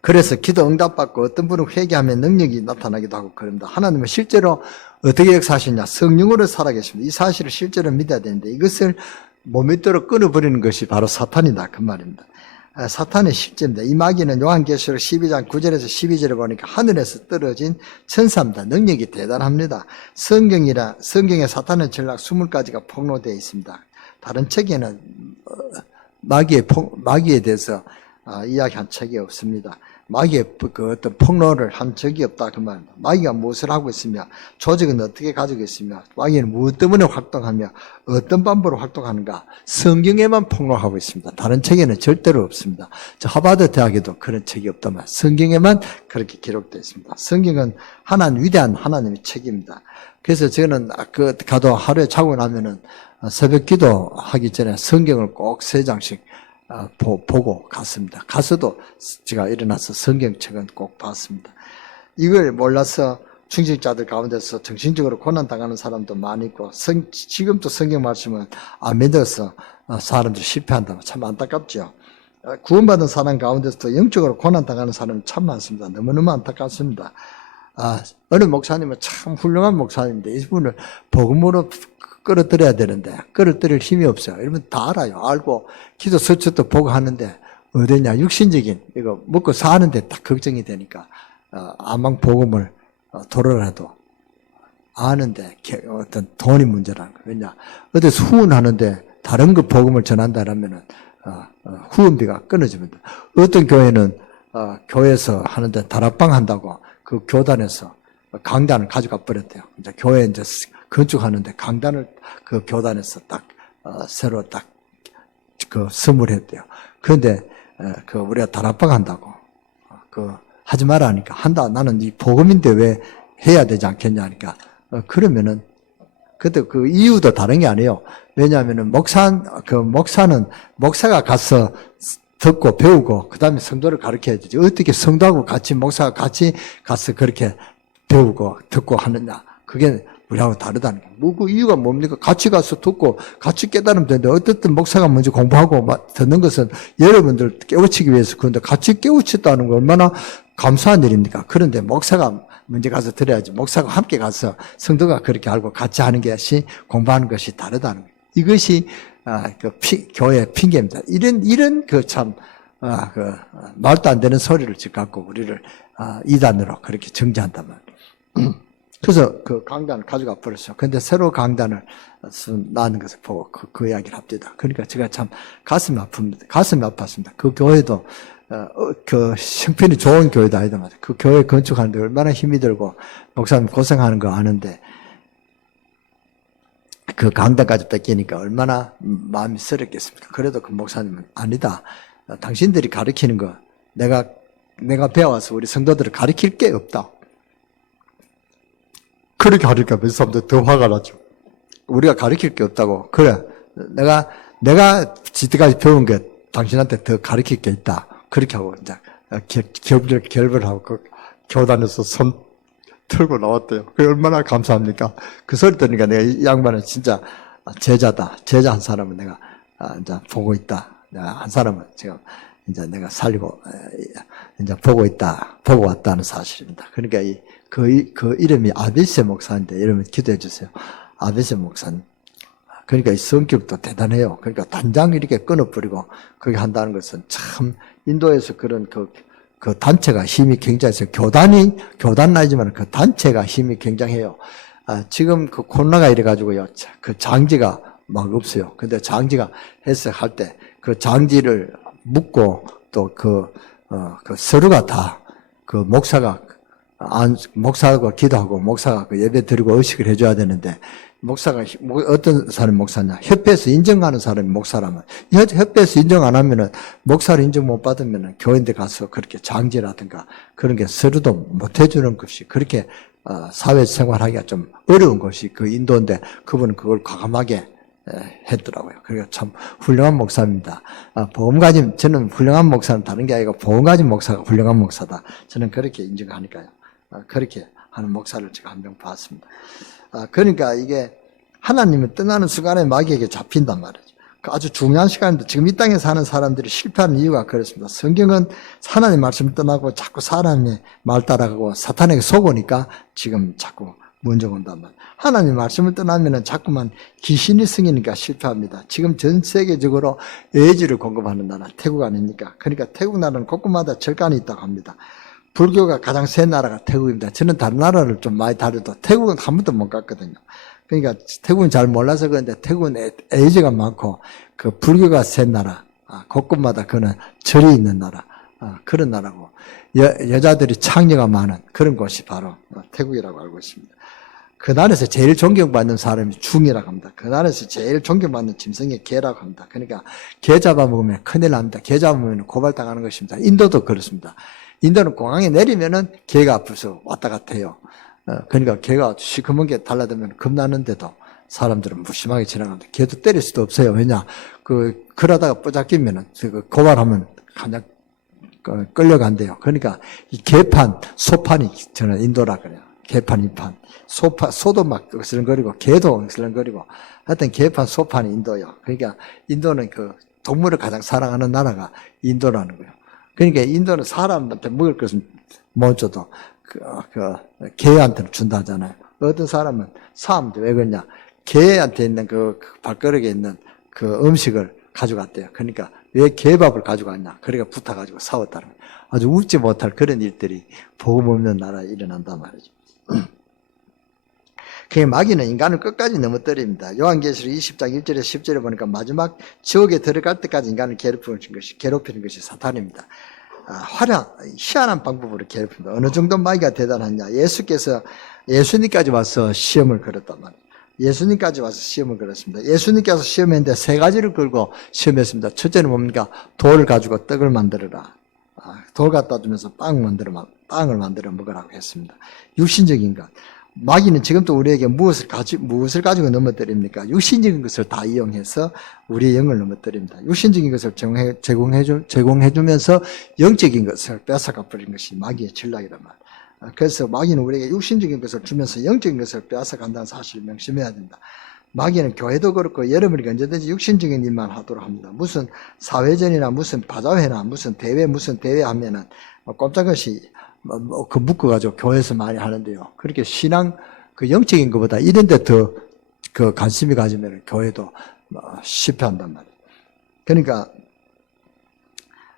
그래서 기도 응답받고 어떤 분은 회개하면 능력이 나타나기도 하고 그럽니다. 하나님은 실제로 어떻게 역사하시냐? 성령으로 살아계십니다. 이 사실을 실제로 믿어야 되는데 이것을 못 믿도록 끊어버리는 것이 바로 사탄이다 그 말입니다. 사탄의 실제입니다. 이 마귀는 요한계시록 12장 9절에서 12절에 보니까 하늘에서 떨어진 천사입니다. 능력이 대단합니다. 성경에 사탄의 전략 20가지가 폭로되어 있습니다. 다른 책에는 마귀에 대해서 이야기한 책이 없습니다. 마귀의 그 어떤 폭로를 한 적이 없다 그 말입니다. 마귀가 무엇을 하고 있으며, 조직은 어떻게 가지고 있으며, 마귀는 무엇 때문에 활동하며 어떤 방법으로 활동하는가, 성경에만 폭로하고 있습니다. 다른 책에는 절대로 없습니다. 하버드 대학에도 그런 책이 없다만 성경에만 그렇게 기록되어 있습니다. 성경은 위대한 하나님의 책입니다. 그래서 저는 가도 하루에 자고 나면은 새벽 기도 하기 전에 성경을 꼭 3장씩 보고 갔습니다. 가서도 제가 일어나서 성경책은 꼭 봤습니다. 이걸 몰라서 중직자들 가운데서 정신적으로 고난당하는 사람도 많이 있고, 지금도 성경 말씀을 안 믿어서 사람들이 실패한다면 참 안타깝죠. 구원받은 사람 가운데서도 영적으로 고난당하는 사람이 참 많습니다. 너무너무 안타깝습니다. 어느 목사님은 참 훌륭한 목사님인데 이분을 복음으로 끌어들여야 되는데 끌어들일 힘이 없어요. 여러분 다 알아요. 알고 기도 서초도 보고 하는데 어디냐, 육신적인 이거 먹고 사는데 딱 걱정이 되니까 아망 복음을 도로라도 아는데 어떤 돈이 문제라는 거예요. 왜냐, 어디서 후원하는데 다른 거 복음을 전한다라면은 후원비가 끊어집니다. 어떤 교회는 교회에서 하는데 다락방 한다고 그 교단에서 강단을 가져가 버렸대요. 이제 교회 이제 건축하는데 강단을 그 교단에서 새로 선물했대요. 그런데 우리가 다락방 한다고 하지 마라 하니까, 한다, 나는 이 복음인데 왜 해야 되지 않겠냐 하니까, 그러면은 그때 그 이유도 다른 게 아니에요. 왜냐하면은 목사가 가서 듣고 배우고 그 다음에 성도를 가르쳐야 되지. 어떻게 성도하고 같이 목사가 같이 가서 그렇게 배우고 듣고 하느냐. 그게 우리하고 다르다는 거예요. 뭐 그 이유가 뭡니까? 같이 가서 듣고 같이 깨달으면 되는데 어떻든 목사가 먼저 공부하고 듣는 것은 여러분들 깨우치기 위해서 그런데 같이 깨우쳤다는 거 얼마나 감사한 일입니까? 그런데 목사가 먼저 가서 들어야지. 목사가 함께 가서 성도가 그렇게 알고 같이 하는 것이 공부하는 것이 다르다는 거예요. 이것이 교회 핑계입니다. 이런 말도 안 되는 소리를 갖고 우리를 이단으로 그렇게 정죄한단 말이에요. 그래서 그 강단을 가져가 버렸어요. 근데 새로 강단을 나는 것을 보고 그 이야기를 합니다. 그러니까 제가 참 가슴이 아픕니다. 가슴이 아팠습니다. 그 교회도 그 형편이 좋은 교회도 아니더만 그 교회 건축하는데 얼마나 힘이 들고 목사님 고생하는 거 아는데 그 강단까지 뺏기니까 얼마나 마음이 쓰렸겠습니까? 그래도 그 목사님은 아니다. 당신들이 가르치는 거 내가 배워와서 우리 성도들을 가르칠 게 없다. 그렇게 하니까 몇 사람들 더 화가 나죠. 우리가 가르칠 게 없다고. 그래. 내가 지금까지 배운 게 당신한테 더 가르칠 게 있다. 그렇게 하고 이제 결별하고 그 교단에서 손 들고 나왔대요. 그게 얼마나 감사합니까? 그 소리 들으니까 내가 이 양반은 진짜 제자다. 제자 한 사람은 내가 이제 보고 있다. 한 사람은 지금 이제 내가 살리고 이제 보고 있다. 보고 왔다는 사실입니다. 그러니까 그 이름이 아비세 목사인데 이름을 기도해 주세요. 아비세 목사님. 그러니까 이 성격도 대단해요. 그러니까 단장 이렇게 끊어버리고 그렇게 한다는 것은 참 인도에서 그런 그 단체가 힘이 굉장해서 교단은 아니지만 그 단체가 힘이 굉장해요. 지금 그 코로나가 이래가지고요. 그 장지가 막 없어요. 근데 장지가 해석할 때 그 장지를 묶고 또 그 서류가 다 그 목사가 기도하고 목사가 그 예배 드리고 의식을 해줘야 되는데 목사가 어떤 사람이 목사냐? 협회에서 인정하는 사람이 목사라면 협회에서 인정 안 하면은 목사를 인정 못 받으면은 교인들 가서 그렇게 장지라든가 그런 게 서류도 못 해주는 것이 그렇게 사회생활하기가 좀 어려운 것이 그 인도인데 그분은 그걸 과감하게 했더라고요. 그러니까 참 훌륭한 목사입니다. 보험가짐 저는 훌륭한 목사는 다른 게 아니고 보험가짐 목사가 훌륭한 목사다. 저는 그렇게 인정하니까요. 그렇게 하는 목사를 제가 한 명 봤습니다. 그러니까 이게 하나님을 떠나는 순간에 마귀에게 잡힌단 말이죠. 아주 중요한 시간인데 지금 이 땅에 사는 사람들이 실패하는 이유가 그렇습니다. 성경은 하나님 말씀을 떠나고 자꾸 사람의 말 따라가고 사탄에게 속으니까 지금 자꾸 문제가 온단 말이에요. 하나님 말씀을 떠나면은 자꾸만 귀신이 승이니까 실패합니다. 지금 전 세계적으로 에이즈를 공급하는 나라 태국 아닙니까? 그러니까 태국 나라는 곳곳마다 절간이 있다고 합니다. 불교가 가장 센 나라가 태국입니다. 저는 다른 나라를 좀 많이 다녀도 태국은 한 번도 못 갔거든요. 그러니까 태국은 잘 몰라서 그런데 태국은 에이즈가 많고 그 불교가 센 나라, 곳곳마다 그는 절이 있는 나라, 그런 나라고 여자들이 창녀가 많은 그런 곳이 바로 태국이라고 알고 있습니다. 그 나라에서 제일 존경받는 사람이 중이라고 합니다. 그 나라에서 제일 존경받는 짐승이 개라고 합니다. 그러니까 개 잡아먹으면 큰일 납니다. 개 잡아먹으면 고발당하는 것입니다. 인도도 그렇습니다. 인도는 공항에 내리면은 개가 앞에서 왔다 갔다 해요. 그러니까 개가 시커먼 게 달라들면 겁나는데도 사람들은 무심하게 지나갑니다. 개도 때릴 수도 없어요. 왜냐? 그러다가 뿌잡히면은 고발하면 그냥 끌려간대요. 그러니까 이 개판, 소판이 저는 인도라 그래요. 개판, 이판. 소도 막 으슬렁거리고, 개도 으슬렁거리고, 하여튼 개판, 소판이 인도요. 그러니까 인도는 그 동물을 가장 사랑하는 나라가 인도라는 거예요. 그러니까 인도는 사람한테 먹을 것은 못 줘도 개한테는 준다 하잖아요. 어떤 사람은 사람한테 왜 그러냐. 개한테 있는 그 발가락에 있는 그 음식을 가져갔대요. 그러니까 왜 개밥을 가져갔냐. 그러니까 붙어가지고 싸웠다는 거예요. 아주 웃지 못할 그런 일들이 복음 없는 나라에 일어난단 말이죠. 그 마귀는 인간을 끝까지 넘어뜨립니다. 요한계시록 20장 1절에서 10절에 보니까 마지막 지옥에 들어갈 때까지 인간을 괴롭히는 것이 사탄입니다. 희한한 방법으로 괴롭힙니다. 어느 정도 마귀가 대단하냐. 예수님까지 와서 시험을 걸었단 말이에요. 예수님까지 와서 시험을 걸었습니다. 예수님께서 시험했는데 세 가지를 걸고 시험했습니다. 첫째는 뭡니까? 돌을 가지고 떡을 만들어라. 돌 갖다 주면서 빵을 만들어 먹으라고 했습니다. 육신적인 것. 마귀는 지금도 우리에게 무엇을 가지고 넘어뜨립니까? 육신적인 것을 다 이용해서 우리의 영을 넘어뜨립니다. 육신적인 것을 제공해주면서 영적인 것을 뺏어가 버린 것이 마귀의 전략이란 말이에요. 그래서 마귀는 우리에게 육신적인 것을 주면서 영적인 것을 뺏어간다는 사실을 명심해야 된다. 마귀는 교회도 그렇고 여러분이 언제든지 육신적인 일만 하도록 합니다. 무슨 사회전이나 무슨 바자회나 무슨 대회 하면은 꼼짝없이 그 묶어가지고 교회에서 많이 하는데요. 그렇게 신앙, 그 영적인 것보다 이런 데 더 그 관심이 가지면 교회도 실패한단 말이에요. 그러니까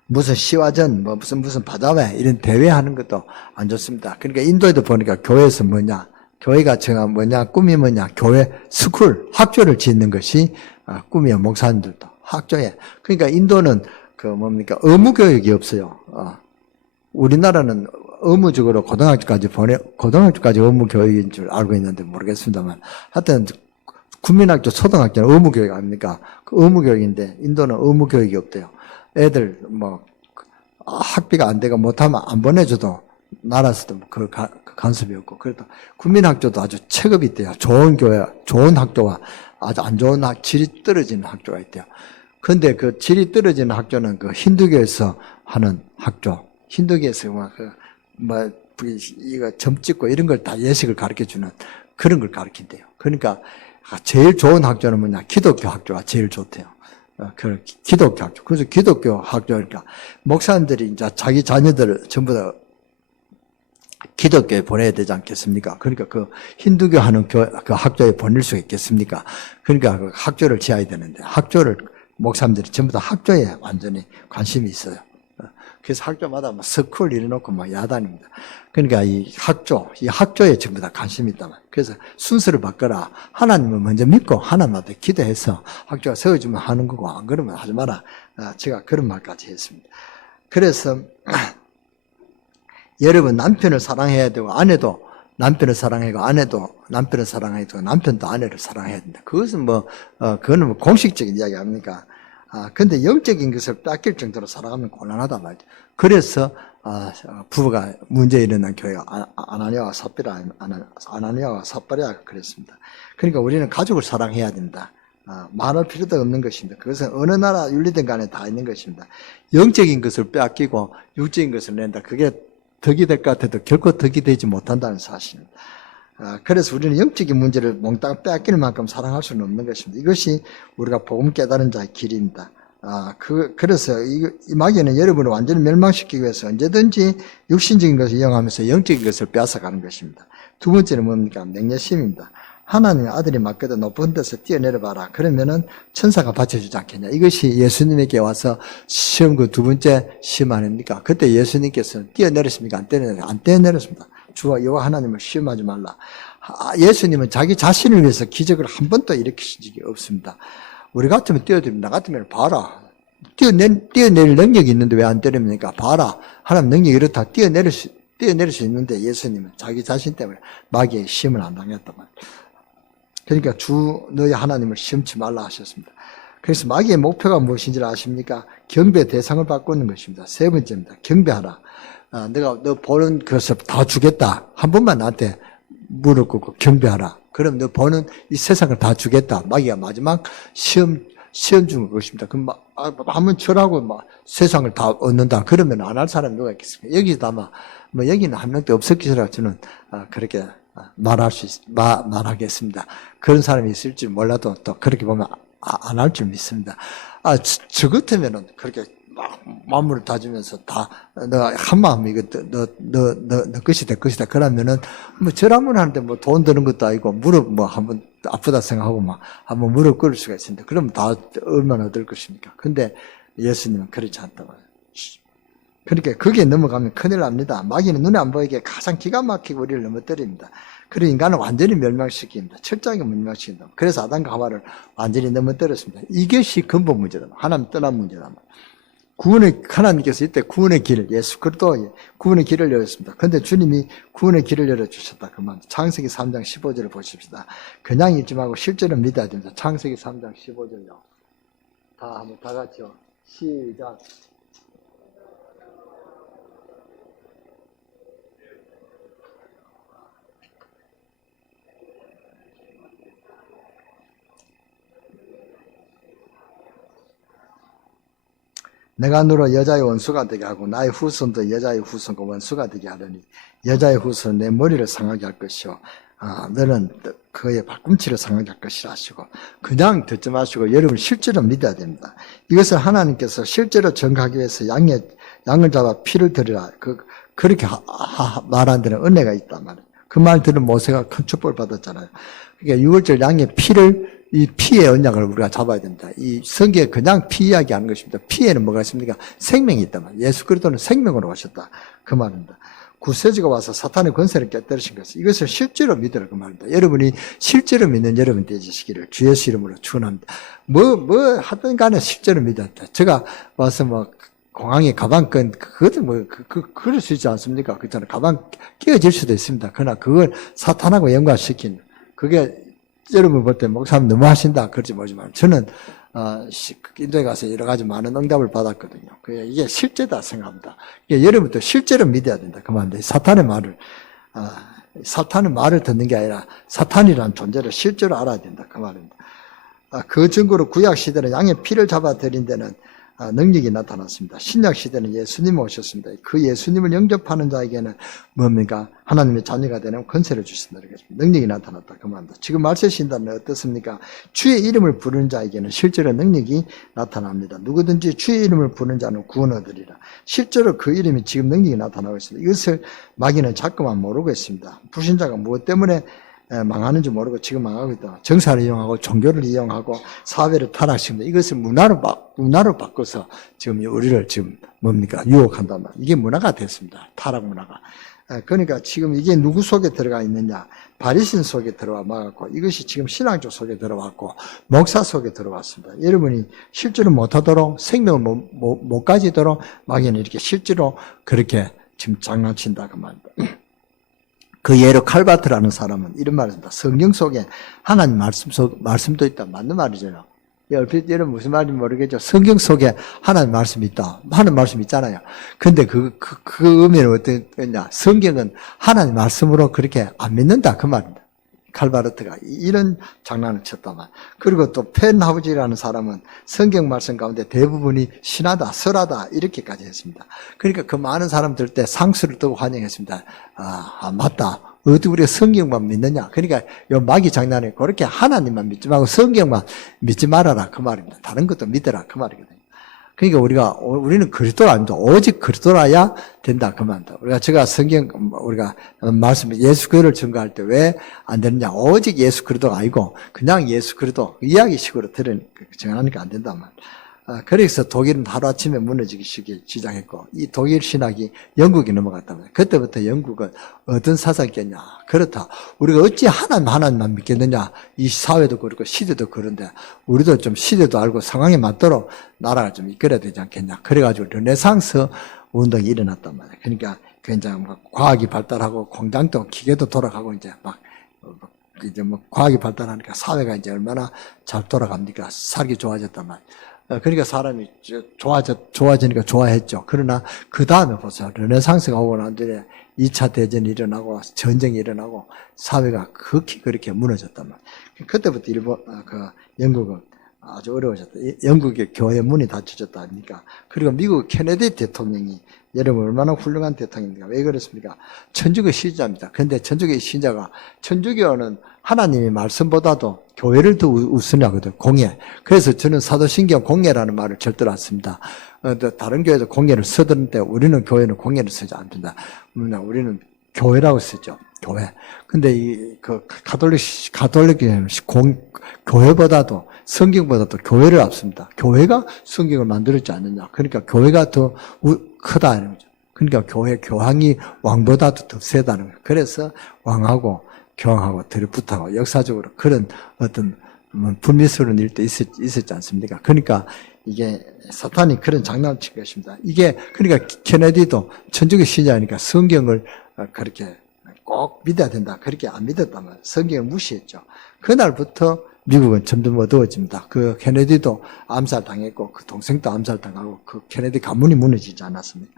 무슨 시화전, 무슨 바자회 이런 대회 하는 것도 안 좋습니다. 그러니까 인도에도 보니까 교회에서 뭐냐, 교회가 정한 뭐냐, 꿈이 뭐냐, 교회 스쿨, 학교를 짓는 것이 꿈이에요. 목사님들도 학교에. 그러니까 인도는 그 뭡니까, 의무교육이 없어요. 우리나라는 의무적으로 고등학교까지 의무교육인 줄 알고 있는데 모르겠습니다만, 하여튼, 국민학교, 초등학교는 의무교육 아닙니까? 그 의무교육인데, 인도는 의무교육이 없대요. 애들, 학비가 안 되고 못하면 안 보내줘도, 나라에서도 그 간섭이 없고, 그래도 국민학교도 아주 체급이 있대요. 좋은 교회, 좋은 학교와 아주 안 좋은 질이 떨어지는 학교가 있대요. 근데 그 질이 떨어지는 학교는 그 힌두교에서 하는 학교, 힌두교에서 이거 점 찍고 이런 걸 다 예식을 가르쳐 주는 그런 걸 가르친대요. 그러니까 제일 좋은 학교는 뭐냐? 기독교 학교가 제일 좋대요. 그 기독교 학교. 그래서 기독교 학교니까 목사님들이 이제 자기 자녀들을 전부 다 기독교에 보내야 되지 않겠습니까? 그러니까 그 힌두교 하는 그 학교에 보낼 수 있겠습니까? 그러니까 그 학교를 지어야 되는데 목사님들이 전부 다 학교에 완전히 관심이 있어요. 그래서 학교마다 스쿨 이래놓고 야단입니다. 그러니까 이 학교에 전부 다 관심이 있단 말이에요. 그래서 순서를 바꿔라. 하나님을 먼저 믿고 하나님한테 기도해서 학교가 세워주면 하는 거고, 안 그러면 하지 마라. 제가 그런 말까지 했습니다. 그래서 여러분, 남편을 사랑해야 되고, 아내도 남편을 사랑하고, 아내도 남편을 사랑해야 되고, 남편도 아내를 사랑해야 된다. 그것은 그거는 공식적인 이야기 아닙니까? 근데 영적인 것을 뺏길 정도로 사랑하면 곤란하다 말이죠. 그래서, 부부가 문제 일어난 교회가 아나니아와 삽바리아가 그랬습니다. 그러니까 우리는 가족을 사랑해야 된다. 말할 필요도 없는 것입니다. 그것은 어느 나라 윤리든 간에 다 있는 것입니다. 영적인 것을 뺏기고 육적인 것을 낸다. 그게 덕이 될 것 같아도 결코 덕이 되지 못한다는 사실입니다. 그래서 우리는 영적인 문제를 몽땅 빼앗길 만큼 사랑할 수는 없는 것입니다. 이것이 우리가 복음 깨달은 자의 길입니다. 그래서 이 마귀는 여러분을 완전히 멸망시키기 위해서 언제든지 육신적인 것을 이용하면서 영적인 것을 빼앗아가는 것입니다. 두 번째는 뭡니까? 맹렬심입니다. 하나님의 아들이 맞거든 높은 데서 뛰어내려봐라. 그러면은 천사가 받쳐주지 않겠냐. 이것이 예수님에게 와서 시험 그 두 번째 시험 아닙니까? 그때 예수님께서는 뛰어내렸습니까? 안 뛰어내렸습니다. 주와 여호와 하나님을 시험하지 말라. 예수님은 자기 자신을 위해서 기적을 한 번도 일으키신 적이 없습니다. 우리 같으면 뛰어들면, 나 같으면 봐라. 뛰어낼 능력이 있는데 왜 안 때립니까? 봐라. 하나님 능력이 이렇다. 뛰어내릴 수 있는데 예수님은 자기 자신 때문에 마귀의 시험을 안 당했단 말이에요. 그러니까 주 너희 하나님을 시험치 말라 하셨습니다. 그래서 마귀의 목표가 무엇인지 아십니까? 경배 대상을 바꾸는 것입니다. 세 번째입니다. 경배하라. 내가 너 보는 것을 다 주겠다. 한 번만 나한테 무릎 꿇고 경배하라. 그럼 너 보는 이 세상을 다 주겠다. 마귀가 마지막 시험 준 것입니다. 그럼 한번 철하고 세상을 다 얻는다. 그러면 안 할 사람이 누가 있겠습니까? 여기도 아마 여기는 한 명도 없었기라 저는 그렇게 말하겠습니다. 그런 사람이 있을 줄 몰라도 또 그렇게 보면 안 할 줄 믿습니다. 저 같으면은 그렇게 마음을 다지면서 너 한마음 이거 너 것이 될 것이다. 그러면은 절하면 하는데 돈 드는 것도 아니고 무릎 한번 아프다 생각하고 한번 무릎 꿇을 수가 있습니다. 그러면 다 얼마나 얻을 것입니까? 근데 예수님은 그렇지 않단 말이에요. 그러니까 거기에 넘어가면 큰일 납니다. 마귀는 눈에 안 보이게 가장 기가 막히고 우리를 넘어뜨립니다. 그런 인간을 완전히 멸망시킵니다. 철저하게 멸망시킨다. 그래서 아담과 하와를 완전히 넘어뜨렸습니다. 이것이 근본 문제다. 하나님 떠난 문제다. 하나님께서 이때 구원의 길, 예수 그리스도 구원의 길을 열었습니다. 그런데 주님이 구원의 길을 열어주셨다. 그만. 창세기 3장 15절을 보십시다. 그냥 읽지 말고 실제로 믿어야 됩니다. 창세기 3장 15절요. 한번 다 같이요. 시작. 내가 너로 여자의 원수가 되게 하고 나의 후손도 여자의 후손과 원수가 되게 하려니 여자의 후손은 내 머리를 상하게 할 것이요 너는 그의 발꿈치를 상하게 할 것이라 하시고 그냥 듣지 마시고 여러분 실제로 믿어야 됩니다. 이것을 하나님께서 실제로 정하기 위해서 양을 잡아 피를 드리라 그렇게 말한 데는 은혜가 있단 말이에요. 그 말 들은 모세가 큰 축복을 받았잖아요. 그러니까 6월절 양의 피를 이 피의 언약을 우리가 잡아야 됩니다. 이 성경에 그냥 피 이야기하는 것입니다. 피에는 뭐가 있습니까? 생명이 있단 말이에요. 예수 그리스도는 생명으로 오셨다. 그 말입니다. 구세주가 와서 사탄의 권세를 깨뜨리신 것을 이것을 실제로 믿으라 그 말입니다. 여러분이 실제로 믿는 여러분 되시기를 주 예수 이름으로 축원합니다. 뭐 하든 간에 실제로 믿었다. 제가 와서 공항에 가방 그것도 그럴 수 있지 않습니까? 그렇잖아요. 가방 끼어질 수도 있습니다. 그러나 그걸 사탄하고 연관시킨 그게 여러분 볼 때 목사님 너무 하신다 그러지 모르지만 저는 인도에 가서 여러 가지 많은 응답을 받았거든요. 이게 실제다 생각합니다. 여러분도 실제로 믿어야 된다 그 말입니다. 사탄의 말을 듣는 게 아니라 사탄이라는 존재를 실제로 알아야 된다 그 말입니다. 그 증거로 구약 시대는 양의 피를 잡아들인 데는 능력이 나타났습니다. 신약 시대는 예수님 오셨습니다. 그 예수님을 영접하는 자에게는 뭡니까? 하나님의 자녀가 되는 권세를 주신다. 능력이 나타났다. 그 말입니다. 지금 말세 신단은 어떻습니까? 주의 이름을 부르는 자에게는 실제로 능력이 나타납니다. 누구든지 주의 이름을 부르는 자는 구원 얻으리라. 실제로 그 이름이 지금 능력이 나타나고 있습니다. 이것을 마귀는 자꾸만 모르고 있습니다. 불신자가 무엇 때문에 망하는지 모르고 지금 망하고 있다. 정사를 이용하고 종교를 이용하고 사회를 타락시킵니다. 이것을 문화로 바꿔서 지금 우리를 지금 뭡니까? 유혹한단 말이에요. 이게 문화가 됐습니다. 타락 문화가. 그러니까 지금 이게 누구 속에 들어가 있느냐? 바리신 속에 들어와 막았고 이것이 지금 신앙조 속에 들어왔고 목사 속에 들어왔습니다. 여러분이 실제로 못하도록 생명을 못 가지도록 마귀는 이렇게 실제로 그렇게 지금 장난친다 그 말입니다. 그 예로 칼바트라는 사람은 이런 말을 합니다. 성경 속에 하나님 말씀도 있다. 맞는 말이잖아요. 얼핏 여러분 무슨 말인지 모르겠죠. 성경 속에 하나님 말씀이 있다. 하나님 말씀이 있잖아요. 근데 그 의미는 어떠냐. 성경은 하나님 말씀으로 그렇게 안 믿는다. 그 말입니다. 칼바르트가 이런 장난을 쳤다만. 그리고 또 펜하우지라는 사람은 성경 말씀 가운데 대부분이 신하다, 설하다 이렇게까지 했습니다. 그러니까 그 많은 사람들 때 상수를 두고 환영했습니다. 맞다. 어디 우리가 성경만 믿느냐. 그러니까 요 마귀 장난에 그렇게 하나님만 믿지 말고 성경만 믿지 말아라 그 말입니다. 다른 것도 믿어라 그 말이거든요. 그러니까 우리는 그리스도가 아닙니다. 오직 그리스도라야 된다 그 말입니다. 제가 성경 우리가 말씀 예수 그리스도를 증거할 때 왜 안 되느냐? 오직 예수 그리스도가 아니고 그냥 예수 그리스도 이야기식으로 정하니까 안 된단 말이에요. 그래서 독일은 하루아침에 무너지기 시작했고 이 독일 신학이 영국에 넘어갔단 말이에요. 그때부터 영국은 어떤 사상이겠냐. 그렇다. 우리가 어찌 하나님만 믿겠느냐. 이 사회도 그렇고 시대도 그런데 우리도 좀 시대도 알고 상황에 맞도록 나라가 좀 이끌어야 되지 않겠냐. 그래가지고 르네상스 운동이 일어났단 말이에요. 그러니까 굉장히 과학이 발달하고 공장도 기계도 돌아가고 이제 과학이 발달하니까 사회가 이제 얼마나 잘 돌아갑니까. 살기 좋아졌단 말이에요. 그러니까 사람이 좋아지니까 좋아했죠. 그러나 그 다음에 보세요. 르네상스가 오고 난 뒤에 2차 대전이 일어나고 전쟁이 일어나고 사회가 극히 그렇게 무너졌단 말이에요. 그때부터 영국은 아주 어려워졌다. 영국의 교회 문이 닫혀졌다 아닙니까? 그리고 미국 케네디 대통령이 여러분 얼마나 훌륭한 대통령입니까? 왜 그렇습니까? 천주교 신자입니다. 그런데 천주교는 하나님의 말씀보다도 교회를 더 우선하거든요. 공예. 그래서 저는 사도신경 공예라는 말을 절대로 안 씁니다. 다른 교회도 공예를 쓰던데 우리는 교회는 공예를 쓰지 않습니다. 우리는 교회라고 쓰죠. 교회. 근데 가톨릭은 교회보다도 성경보다도 교회를 앞섭니다. 교회가 성경을 만들었지 않느냐. 그러니까 교회가 더 크다. 그러니까 교황이 왕보다도 더 세다는 거예요. 그래서 왕하고 교황하고 들이붙하고 역사적으로 그런 어떤 불미스러운 일도 있었지 않습니까? 그러니까 이게 사탄이 그런 장난을 친 것입니다. 그러니까 케네디도 천주교 신자니까 성경을 그렇게 꼭 믿어야 된다. 그렇게 안 믿었단 말이에요. 성경을 무시했죠. 그날부터 미국은 점점 어두워집니다. 그 케네디도 암살당했고 그 동생도 암살당하고 그 케네디 가문이 무너지지 않았습니까?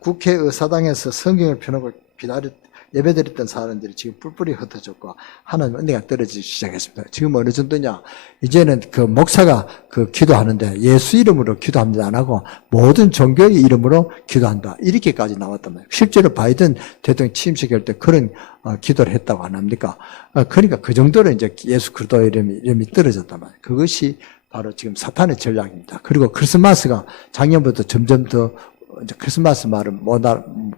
국회의사당에서 성경을 펴놓고 예배드렸던 사람들이 지금 뿔뿔이 흩어졌고 하나님 은혜가 떨어지기 시작했습니다. 지금 어느 정도냐? 이제는 그 목사가 그 기도하는데 예수 이름으로 기도합니다 안 하고 모든 종교의 이름으로 기도한다. 이렇게까지 나왔단 말이에요. 실제로 바이든 대통령 취임식할 때 그런 기도를 했다고 안 합니까? 그러니까 그 정도로 이제 예수 그리스도 이름이 떨어졌단 말이에요. 그것이 바로 지금 사탄의 전략입니다. 그리고 크리스마스가 작년부터 점점 더 이제 크리스마스 말은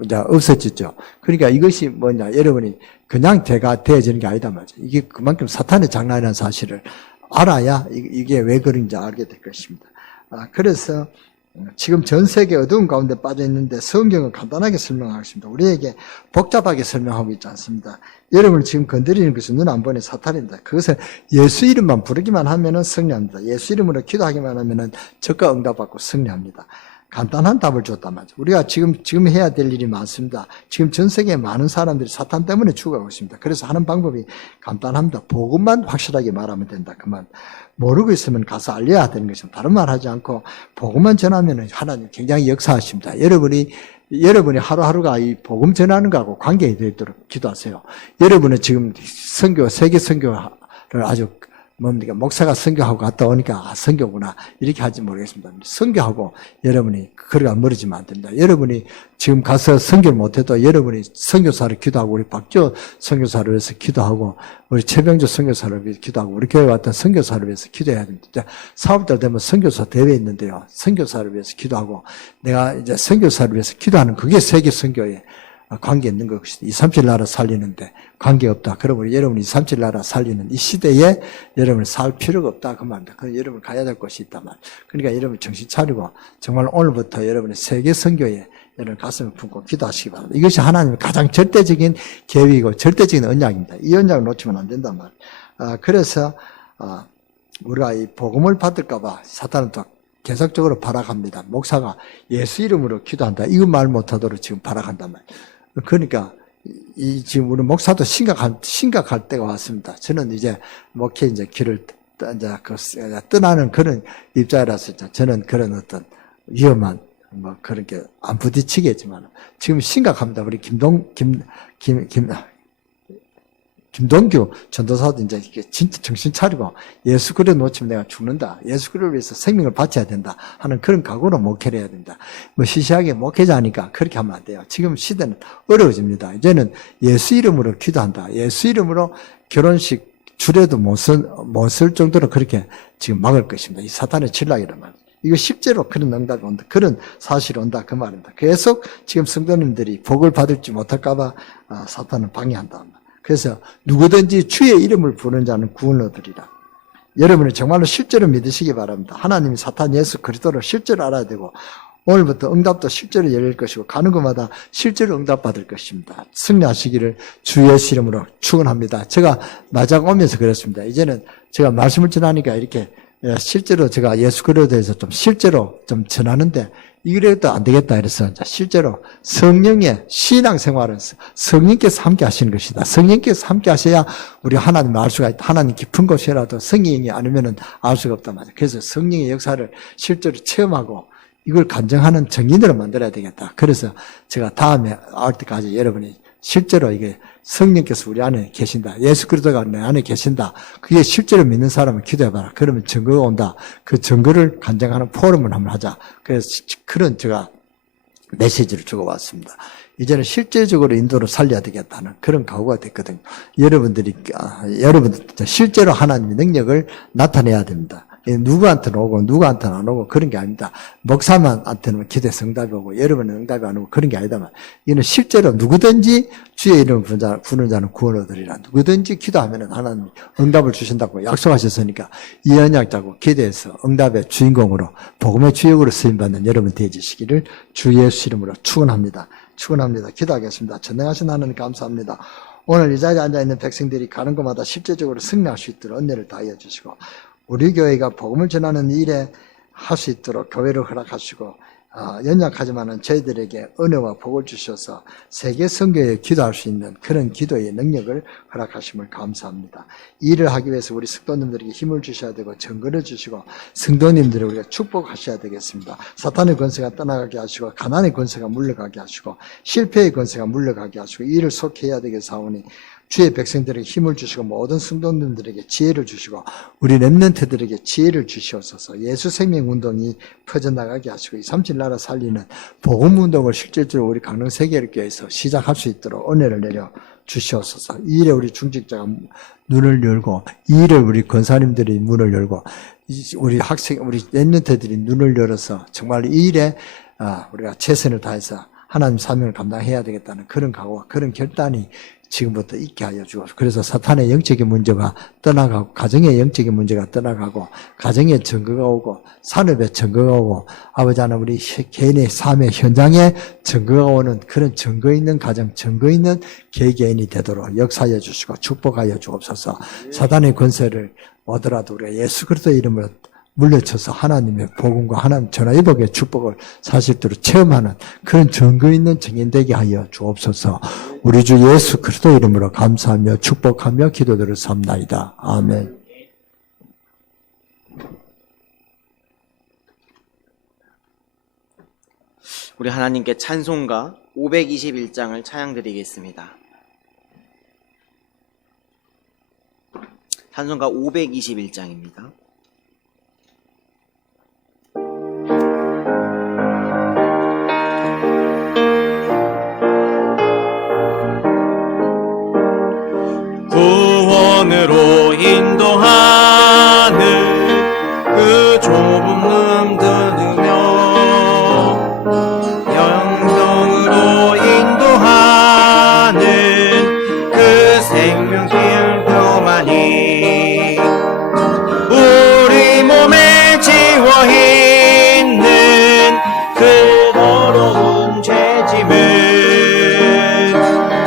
이제 없어졌죠. 그러니까 이것이 뭐냐, 여러분이 그냥 되어지는 게 아니다 말이죠. 이게 그만큼 사탄의 장난이라는 사실을 알아야 이게 왜 그런지 알게 될 것입니다. 그래서 지금 전 세계 어두운 가운데 빠져 있는데 성경은 간단하게 설명하겠습니다. 우리에게 복잡하게 설명하고 있지 않습니다. 여러분을 지금 건드리는 것은 눈 안 보는 사탄입니다. 그것을 예수 이름만 부르기만 하면은 승리합니다. 예수 이름으로 기도하기만 하면은 적과 응답받고 승리합니다. 간단한 답을 줬단 말이죠. 우리가 지금 해야 될 일이 많습니다. 지금 전 세계에 많은 사람들이 사탄 때문에 죽어가고 있습니다. 그래서 하는 방법이 간단합니다. 복음만 확실하게 말하면 된다. 그만. 모르고 있으면 가서 알려야 되는 것입니다. 다른 말 하지 않고 복음만 전하면 하나님 굉장히 역사하십니다. 여러분이 하루하루가 이 복음 전하는 거하고 관계되도록 기도하세요. 여러분은 지금 세계 선교를 아주 목사가 선교하고 갔다 오니까 선교구나 이렇게 하지 모르겠습니다. 선교하고 여러분이 거리가 멀어지면 안 됩니다. 여러분이 지금 가서 선교를 못해도 여러분이 선교사를 기도하고 우리 박지호 선교사를 위해서 기도하고 우리 최병조 선교사를 위해서 기도하고 우리 교회 왔던 선교사를 위해서 기도해야 됩니다. 4월달 되면 선교사 대회 있는데요. 선교사를 위해서 기도하고 내가 이제 선교사를 위해서 기도하는 그게 세계 선교에 관계 있는 것이 2, 3, 7 나라 살리는데 관계없다. 그러면 여러분이 2, 3, 7 나라 살리는 이 시대에 여러분이 살 필요가 없다. 그 말입니다. 그럼 여러분 가야 될 곳이 있단 말이에요. 그러니까 여러분 정신 차리고 정말 오늘부터 여러분의 세계 선교에 여러분 가슴을 품고 기도하시기 바랍니다. 이것이 하나님의 가장 절대적인 계획이고 절대적인 언약입니다. 이 언약을 놓치면 안 된단 말이에요. 그래서 우리가 이 복음을 받을까 봐 사탄은 또 계속적으로 발악합니다. 목사가 예수 이름으로 기도한다. 이거 말 못하도록 지금 발악한단 말이에요. 그러니까 지금 우리 목사도 심각할 때가 왔습니다. 저는 이제 목회 이제 길을 떠나는 그런 입장이라서 저는 그런 어떤 위험한 그런 게 안 부딪히겠지만 지금 심각합니다. 우리 김동규 전도사도 이제 진짜 정신 차리고 예수 그리스도 놓치면 내가 죽는다. 예수 그리스도를 위해서 생명을 바쳐야 된다 하는 그런 각오로 목회를 해야 된다. 시시하게 목회자니까 그렇게 하면 안 돼요. 지금 시대는 어려워집니다. 이제는 예수 이름으로 기도한다. 예수 이름으로 결혼식 주례도 못 쓸 정도로 그렇게 지금 막을 것입니다. 이 사탄의 전략이란 말이에요. 이거 실제로 그런 응답이 온다. 그런 사실이 온다. 그 말입니다. 계속 지금 성도님들이 복을 받을지 못할까봐 사탄은 방해한다. 그래서 누구든지 주의 이름을 부르는 자는 구원을 얻으리라. 여러분이 정말로 실제로 믿으시기 바랍니다. 하나님이 사탄 예수 그리스도를 실제로 알아야 되고 오늘부터 응답도 실제로 열릴 것이고 가는 곳마다 실제로 응답받을 것입니다. 승리하시기를 주 예수 이름으로 축원합니다. 제가 마지막 오면서 그랬습니다. 이제는 제가 말씀을 전하니까 이렇게 실제로 제가 예수 그리스도에 대해서 좀 실제로 좀 전하는데 이래도 안 되겠다 이래서 실제로 성령의 신앙생활은 성령께서 함께 하시는 것이다. 성령께서 함께 하셔야 우리 하나님을 알 수가 있다. 하나님 깊은 곳이라도 성령이 아니면은 알 수가 없단 말이에요. 그래서 성령의 역사를 실제로 체험하고 이걸 간증하는 정인으로 만들어야 되겠다. 그래서 제가 다음에 알 때까지 여러분이 실제로 이게 성령께서 우리 안에 계신다. 예수 그리스도가 내 안에 계신다. 그게 실제로 믿는 사람은 기도해봐라. 그러면 증거가 온다. 그 증거를 간증하는 포럼을 한번 하자. 그래서 그런 제가 메시지를 주고 왔습니다. 이제는 실제적으로 인도를 살려야 되겠다는 그런 각오가 됐거든요. 여러분들 실제로 하나님의 능력을 나타내야 됩니다. 누구한테는 오고 누구한테는 안 오고 그런 게 아닙니다. 목사만한테는 기도해서 응답이 오고 여러분은 응답이 안 오고 그런 게 아니다만 이는 실제로 누구든지 주의 이름을 부르는 자는 구원을 얻으리라. 누구든지 기도하면 하나님 응답을 주신다고 약속하셨으니까 이 언약 잡고 기도해서 응답의 주인공으로 복음의 주역으로 쓰임받는 여러분 되어주시기를 주 예수 이름으로 축원합니다. 축원합니다. 기도하겠습니다. 전능하신 하나님 감사합니다. 오늘 이 자리에 앉아있는 백성들이 가는 곳마다 실제적으로 승리할 수 있도록 은혜를 다하여 주시고 우리 교회가 복음을 전하는 일에 할 수 있도록 교회를 허락하시고 연약하지만은 저희들에게 은혜와 복을 주셔서 세계 선교에 기도할 수 있는 그런 기도의 능력을 허락하심을 감사합니다. 이 일을 하기 위해서 우리 성도님들에게 힘을 주셔야 되고 정거를 주시고 성도님들을 우리가 축복하셔야 되겠습니다. 사탄의 권세가 떠나가게 하시고 가난의 권세가 물러가게 하시고 실패의 권세가 물러가게 하시고 이 일을 속해야 되겠사오니 주의 백성들에게 힘을 주시고 모든 성도님들에게 지혜를 주시고 우리 렘넌트들에게 지혜를 주시옵소서. 예수 생명 운동이 퍼져나가게 하시고 이 삼칠나라 살리는 복음 운동을 실질적으로 우리 강릉세계교회에서 시작할 수 있도록 은혜를 내려 주시옵소서. 이 일에 우리 중직자가 눈을 열고 이 일에 우리 권사님들이 문을 열고 우리 학생, 우리 렘넌트들이 눈을 열어서 정말 이 일에 우리가 최선을 다해서 하나님 사명을 감당해야 되겠다는 그런 각오와 그런 결단이 지금부터 있게 하여 주옵소서. 그래서 사탄의 영적인 문제가 떠나가고 가정의 영적인 문제가 떠나가고 가정의 증거가 오고 산업의 증거가 오고 아버지 하나님 우리 개인의 삶의 현장에 증거가 오는 그런 증거 있는 가정, 증거 있는 개개인이 되도록 역사하여 주시고 축복하여 주옵소서. 사탄의 권세를 오더라도 우리가 예수 그리스도의 이름으로 물려쳐서 하나님의 복음과 하나님 전화위복의 축복을 사실대로 체험하는 그런 증거 있는 증인 되게 하여 주옵소서. 우리 주 예수 그리스도 이름으로 감사하며 축복하며 기도들을 삼나이다. 아멘. 우리 하나님께 찬송가 521장을 찬양드리겠습니다. 찬송가 521장입니다. 구원으로 인도하는 그 좁은 문 들으며 영성으로 인도하는 그 생명길 묘만이 우리 몸에 지워 있는 그 더러운 죄짐을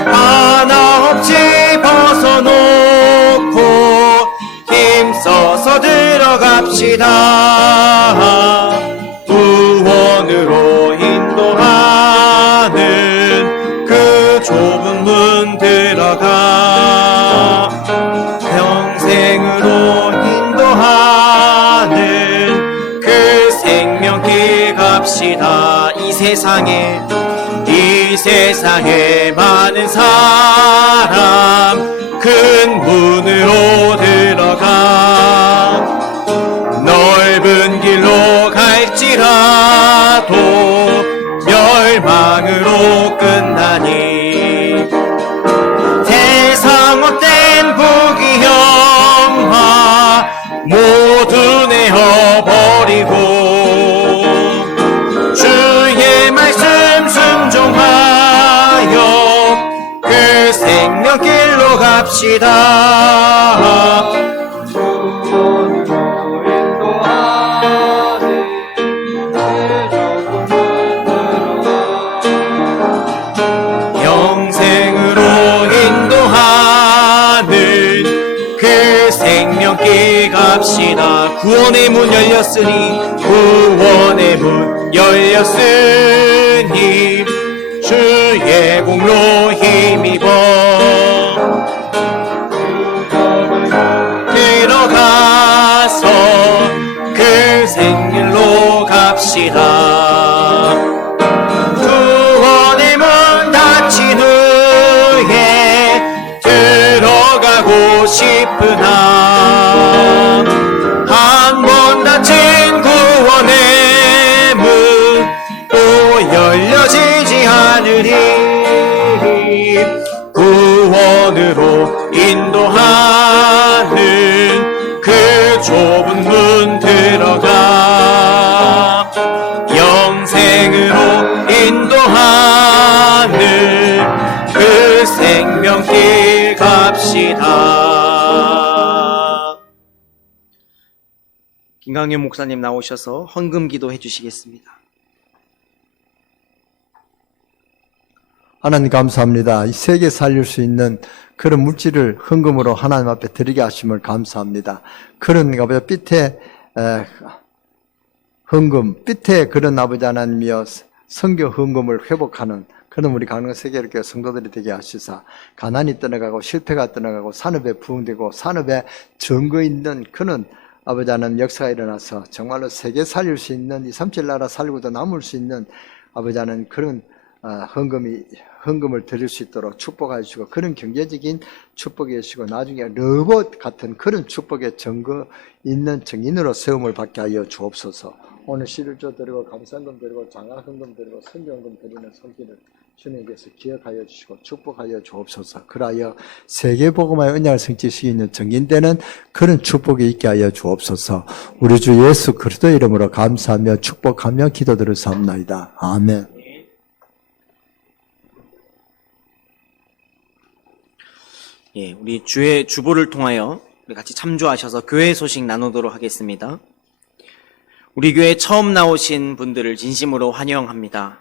하나 없이 벗어놓고 힘써서 들어갑시다. 구원으로 인도하는 그 좁은 문 들어가 평생으로 인도하는 그 생명길 갑시다. 이 세상에 많은 사람 큰 문으로 들어가 넓은 길로 갈지라도 멸망으로 끝나니 세상 헛된 부귀영화 모두 내어버리고 주의 말씀 순종하여 그 생명길로 갑시다. 영생으로 인도하는 그 생명길 갑시다. 구원의 문 열렸으니 구원의 문 열렸으니 주의 공로 힘입어 들어가서 그 생길로 갑시다. 구원의 문 닫힌 후에 들어가고 싶으나 한 번 닫힌 구원의 문 또 열려지지 않으리. 구원으로 인도하는 그 좁은 문 들어가 영생으로 인도하는 그 생명길 갑시다. 김강현 목사님 나오셔서 헌금 기도해 주시겠습니다. 하나님 감사합니다. 이 세계 살릴 수 있는 그런 물질을 헌금으로 하나님 앞에 드리게 하심을 감사합니다. 그런 삐태 헌금, 삐태 그런 아버지 하나님이여 선교 헌금을 회복하는 그런 우리 강릉세계교회 성도들이 되게 하시사 가난이 떠나가고 실패가 떠나가고 산업에 부흥되고 산업에 정거 있는 그런 아버지 하나님 역사가 일어나서 정말로 세계 살릴 수 있는 237 나라 살고도 남을 수 있는 아버지 하나님 그런 헌금을 드릴 수 있도록 축복해 주시고 그런 경제적인 축복해 주시고 나중에 로봇 같은 그런 축복의 증거 있는 증인으로 세움을 받게 하여 주옵소서. 오늘 11조 드리고 감사헌금 드리고 장학헌금 드리고 선교헌금 드리는 손길을 주님께서 기억하여 주시고 축복하여 주옵소서. 그러하여 세계복음화의 언약을 성취할 수 있는 증인되는 그런 축복이 있게 하여 주옵소서. 우리 주 예수 그리스도 이름으로 감사하며 축복하며 기도드렸사옵나이다. 아멘. 예, 우리 주의 주보를 통하여 우리 같이 참조하셔서 교회 소식 나누도록 하겠습니다. 우리 교회 처음 나오신 분들을 진심으로 환영합니다.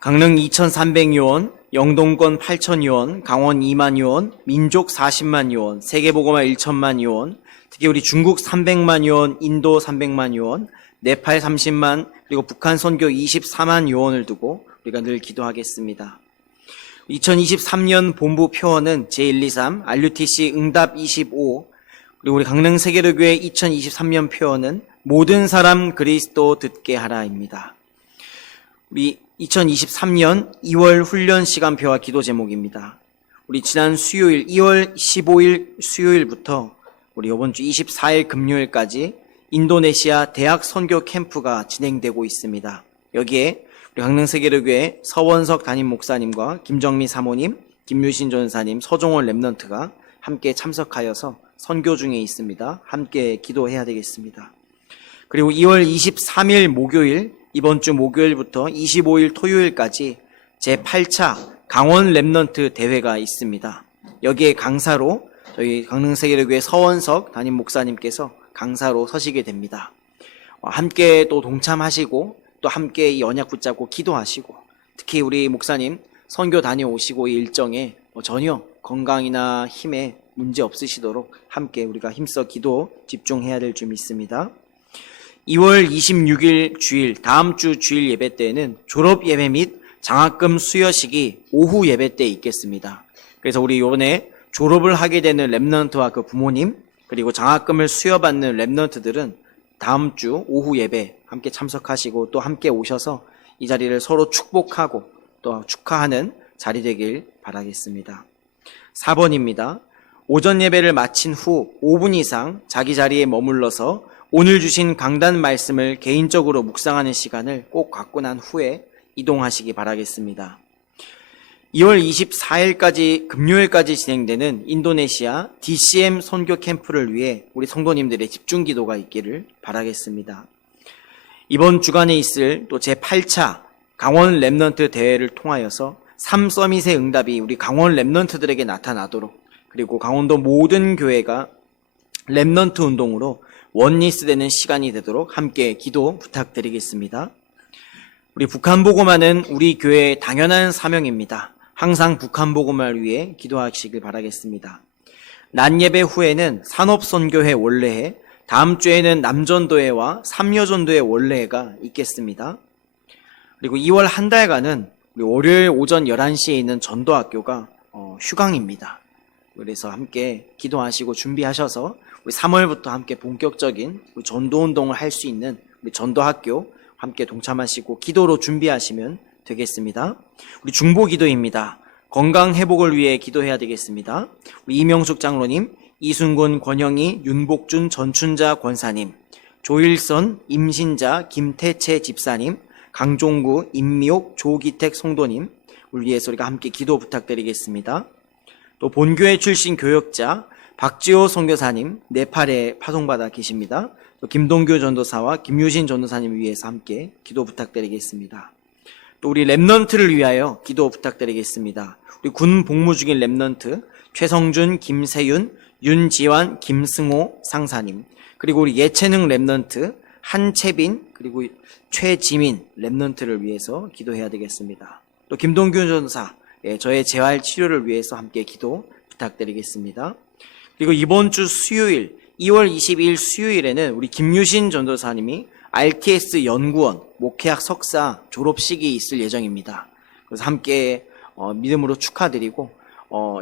강릉 2,300유원, 영동권 8,000유원, 강원 2만 유원, 민족 40만 유원, 세계복음화 1천만 유원, 특히 우리 중국 300만 유원, 인도 300만 유원, 네팔 30만, 그리고 북한 선교 24만 유원을 두고 우리가 늘 기도하겠습니다. 2023년 본부 표어는 제123, RUTC 응답 25, 그리고 우리 강릉세계로교회 2023년 표어는 모든 사람 그리스도 듣게 하라입니다. 우리 2023년 2월 훈련 시간표와 기도 제목입니다. 우리 지난 수요일 2월 15일 수요일부터 우리 이번 주 24일 금요일까지 인도네시아 대학 선교 캠프가 진행되고 있습니다. 여기에 우리 강릉세계로교회 서원석 담임 목사님과 김정미 사모님, 김유신 전사님, 서종원 랩넌트가 함께 참석하여서 선교 중에 있습니다. 함께 기도해야 되겠습니다. 그리고 2월 23일 목요일, 이번 주 목요일부터 25일 토요일까지 제8차 강원 랩넌트 대회가 있습니다. 여기에 강사로 저희 강릉세계로교회 서원석 담임 목사님께서 강사로 서시게 됩니다. 함께 또 동참하시고 또 함께 이 언약 붙잡고 기도하시고 특히 우리 목사님 선교 다녀오시고 이 일정에 전혀 건강이나 힘에 문제 없으시도록 함께 우리가 힘써 기도 집중해야 될 줄 믿습니다. 2월 26일 주일 다음 주 주일 예배 때에는 졸업 예배 및 장학금 수여식이 오후 예배 때 있겠습니다. 그래서 우리 이번에 졸업을 하게 되는 랩넌트와 그 부모님 그리고 장학금을 수여받는 랩넌트들은 다음 주 오후 예배 함께 참석하시고 또 함께 오셔서 이 자리를 서로 축복하고 또 축하하는 자리 되길 바라겠습니다. 4번입니다. 오전 예배를 마친 후 5분 이상 자기 자리에 머물러서 오늘 주신 강단 말씀을 개인적으로 묵상하는 시간을 꼭 갖고 난 후에 이동하시기 바라겠습니다. 2월 24일까지 금요일까지 진행되는 인도네시아 DCM 선교 캠프를 위해 우리 성도님들의 집중 기도가 있기를 바라겠습니다. 이번 주간에 있을 또 제8차 강원 랩넌트 대회를 통하여서 3서밋의 응답이 우리 강원 랩넌트들에게 나타나도록 그리고 강원도 모든 교회가 랩넌트 운동으로 원리스 되는 시간이 되도록 함께 기도 부탁드리겠습니다. 우리 북한 복음화는 우리 교회의 당연한 사명입니다. 항상 북한 복음화를 위해 기도하시길 바라겠습니다. 낮 예배 후에는 산업선교회 원래회, 다음 주에는 남전도회와 삼여전도회 원래회가 있겠습니다. 그리고 2월 한 달간은 우리 월요일 오전 11시에 있는 전도학교가 휴강입니다. 그래서 함께 기도하시고 준비하셔서 우리 3월부터 함께 본격적인 우리 전도운동을 할 수 있는 우리 전도학교 함께 동참하시고 기도로 준비하시면 되겠습니다. 우리 중보기도입니다. 건강 회복을 위해 기도해야 되겠습니다. 우리 이명숙 장로님, 이순곤, 권영희, 윤복준, 전춘자 권사님, 조일선, 임신자, 김태채 집사님, 강종구, 임미옥, 조기택 성도님, 우리 위해서 우리가 함께 기도 부탁드리겠습니다. 또 본교회 출신 교역자 박지호 선교사님 네팔에 파송받아 계십니다. 또 김동규 전도사와 김유신 전도사님 위해서 함께 기도 부탁드리겠습니다. 또 우리 랩넌트를 위하여 기도 부탁드리겠습니다. 우리 군 복무 중인 랩넌트 최성준, 김세윤, 윤지환, 김승호 상사님, 그리고 우리 예체능 랩넌트 한채빈 그리고 최지민 랩넌트를 위해서 기도해야 되겠습니다. 또 김동규 전도사 저의 재활 치료를 위해서 함께 기도 부탁드리겠습니다. 그리고 이번 주 수요일 2월 22일 수요일에는 우리 김유신 전도사님이 RTS 연구원, 목회학 석사 졸업식이 있을 예정입니다. 그래서 함께 믿음으로 축하드리고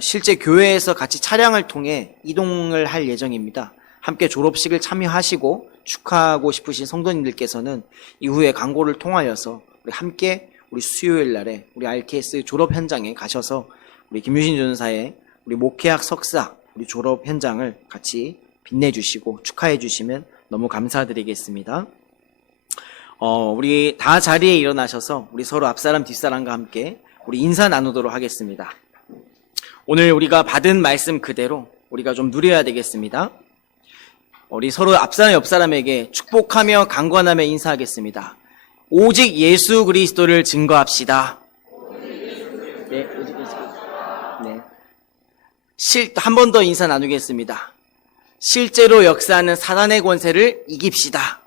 실제 교회에서 같이 차량을 통해 이동을 할 예정입니다. 함께 졸업식을 참여하시고 축하하고 싶으신 성도님들께서는 이후에 광고를 통하여서 우리 함께 우리 수요일 날에 우리 RTS 졸업 현장에 가셔서 우리 김유신 전사의 우리 목회학 석사 우리 졸업 현장을 같이 빛내주시고 축하해 주시면 너무 감사드리겠습니다. 우리 다 자리에 일어나셔서 우리 서로 앞사람 뒷사람과 함께 우리 인사 나누도록 하겠습니다. 오늘 우리가 받은 말씀 그대로 우리가 좀 누려야 되겠습니다. 우리 서로 앞사람 옆사람에게 축복하며 강권하며 인사하겠습니다. 오직 예수 그리스도를 증거합시다. 네, 오직 예수. 네. 한 번 더 인사 나누겠습니다. 실제로 역사하는 사단의 권세를 이깁시다.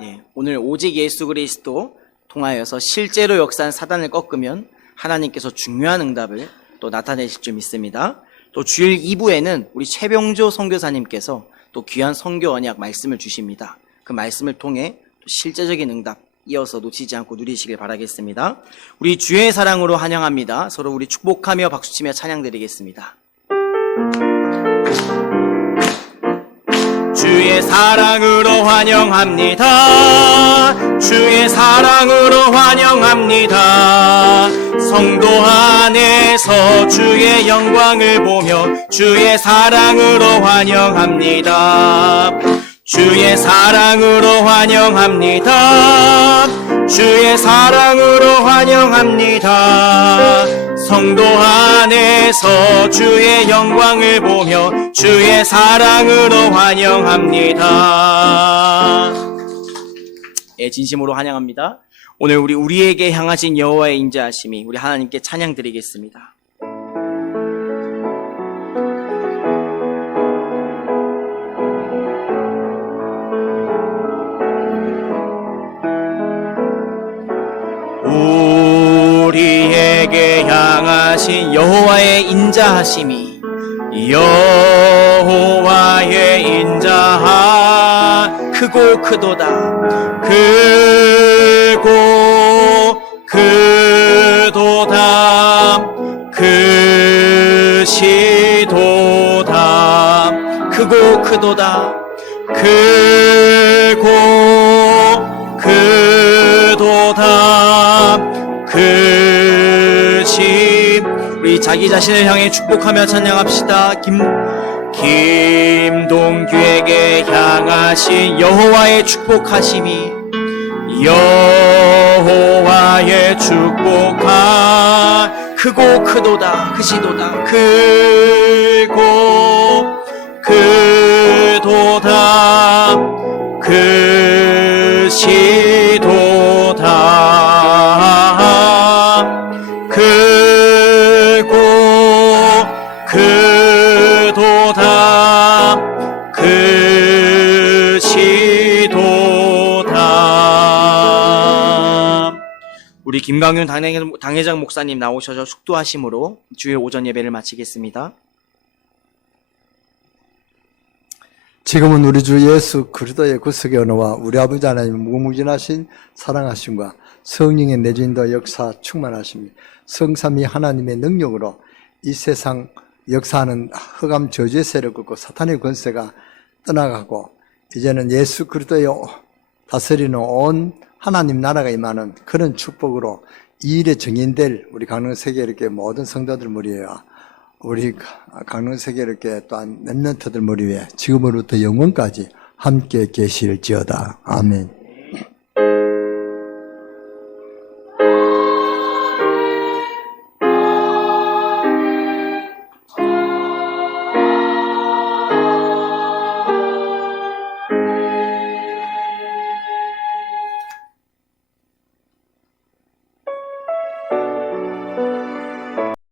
네, 오늘 오직 예수 그리스도 통하여서 실제로 역사한 사단을 꺾으면 하나님께서 중요한 응답을 또 나타내실 줄 믿습니다. 또 주일 2부에는 우리 최병조 선교사님께서 또 귀한 선교 언약 말씀을 주십니다. 그 말씀을 통해 또 실제적인 응답 이어서 놓치지 않고 누리시길 바라겠습니다. 우리 주의 사랑으로 환영합니다. 서로 우리 축복하며 박수치며 찬양드리겠습니다. 주의 사랑으로 환영합니다. 주의 사랑으로 환영합니다. 성도 안에서 주의 영광을 보며 주의 사랑으로 환영합니다. 주의 사랑으로 환영합니다. 주의 사랑으로 환영합니다. 성도 안에서 주의 영광을 보며 주의 사랑으로 환영합니다. 예, 진심으로 환영합니다. 오늘 우리에게 향하신 여호와의 인자하심이 우리 하나님께 찬양 드리겠습니다. 우리에게 향하신 여호와의 인자하심이 여호와의 인자하 크고 크도다. 크고 크도다. 크시도다. 크고 크도다. 크고 크도다. 크시 우리 자기 자신을 향해 축복하며 찬양합시다. 김동규에게 향하신 여호와의 축복하심이 여호와의 축복하 크고 크도다. 크시도다. 크고 크도다. 크시도다. 크고 크도다. 크시도다. 우리 김강윤 당회장 목사님 나오셔서 축도하심으로 주의 오전 예배를 마치겠습니다. 지금은 우리 주 예수 그리스도의 구속의 언어와 우리 아버지 하나님의 무궁무진하신 사랑하심과 성령의 내주인도 역사 충만하심이 성삼위 하나님의 능력으로 이 세상 역사하는 흑암 저주의 세력을 꺾고 사탄의 권세가 떠나가고 이제는 예수 그리스도의 다스리는 온 하나님 나라가 임하는 그런 축복으로 이 일에 정인될 우리 강릉세계 이렇게 모든 성도들 머리에와 우리 강릉세계 이렇게 또한 랩런트들 머리 위에 지금으로부터 영원까지 함께 계실지어다. 아멘.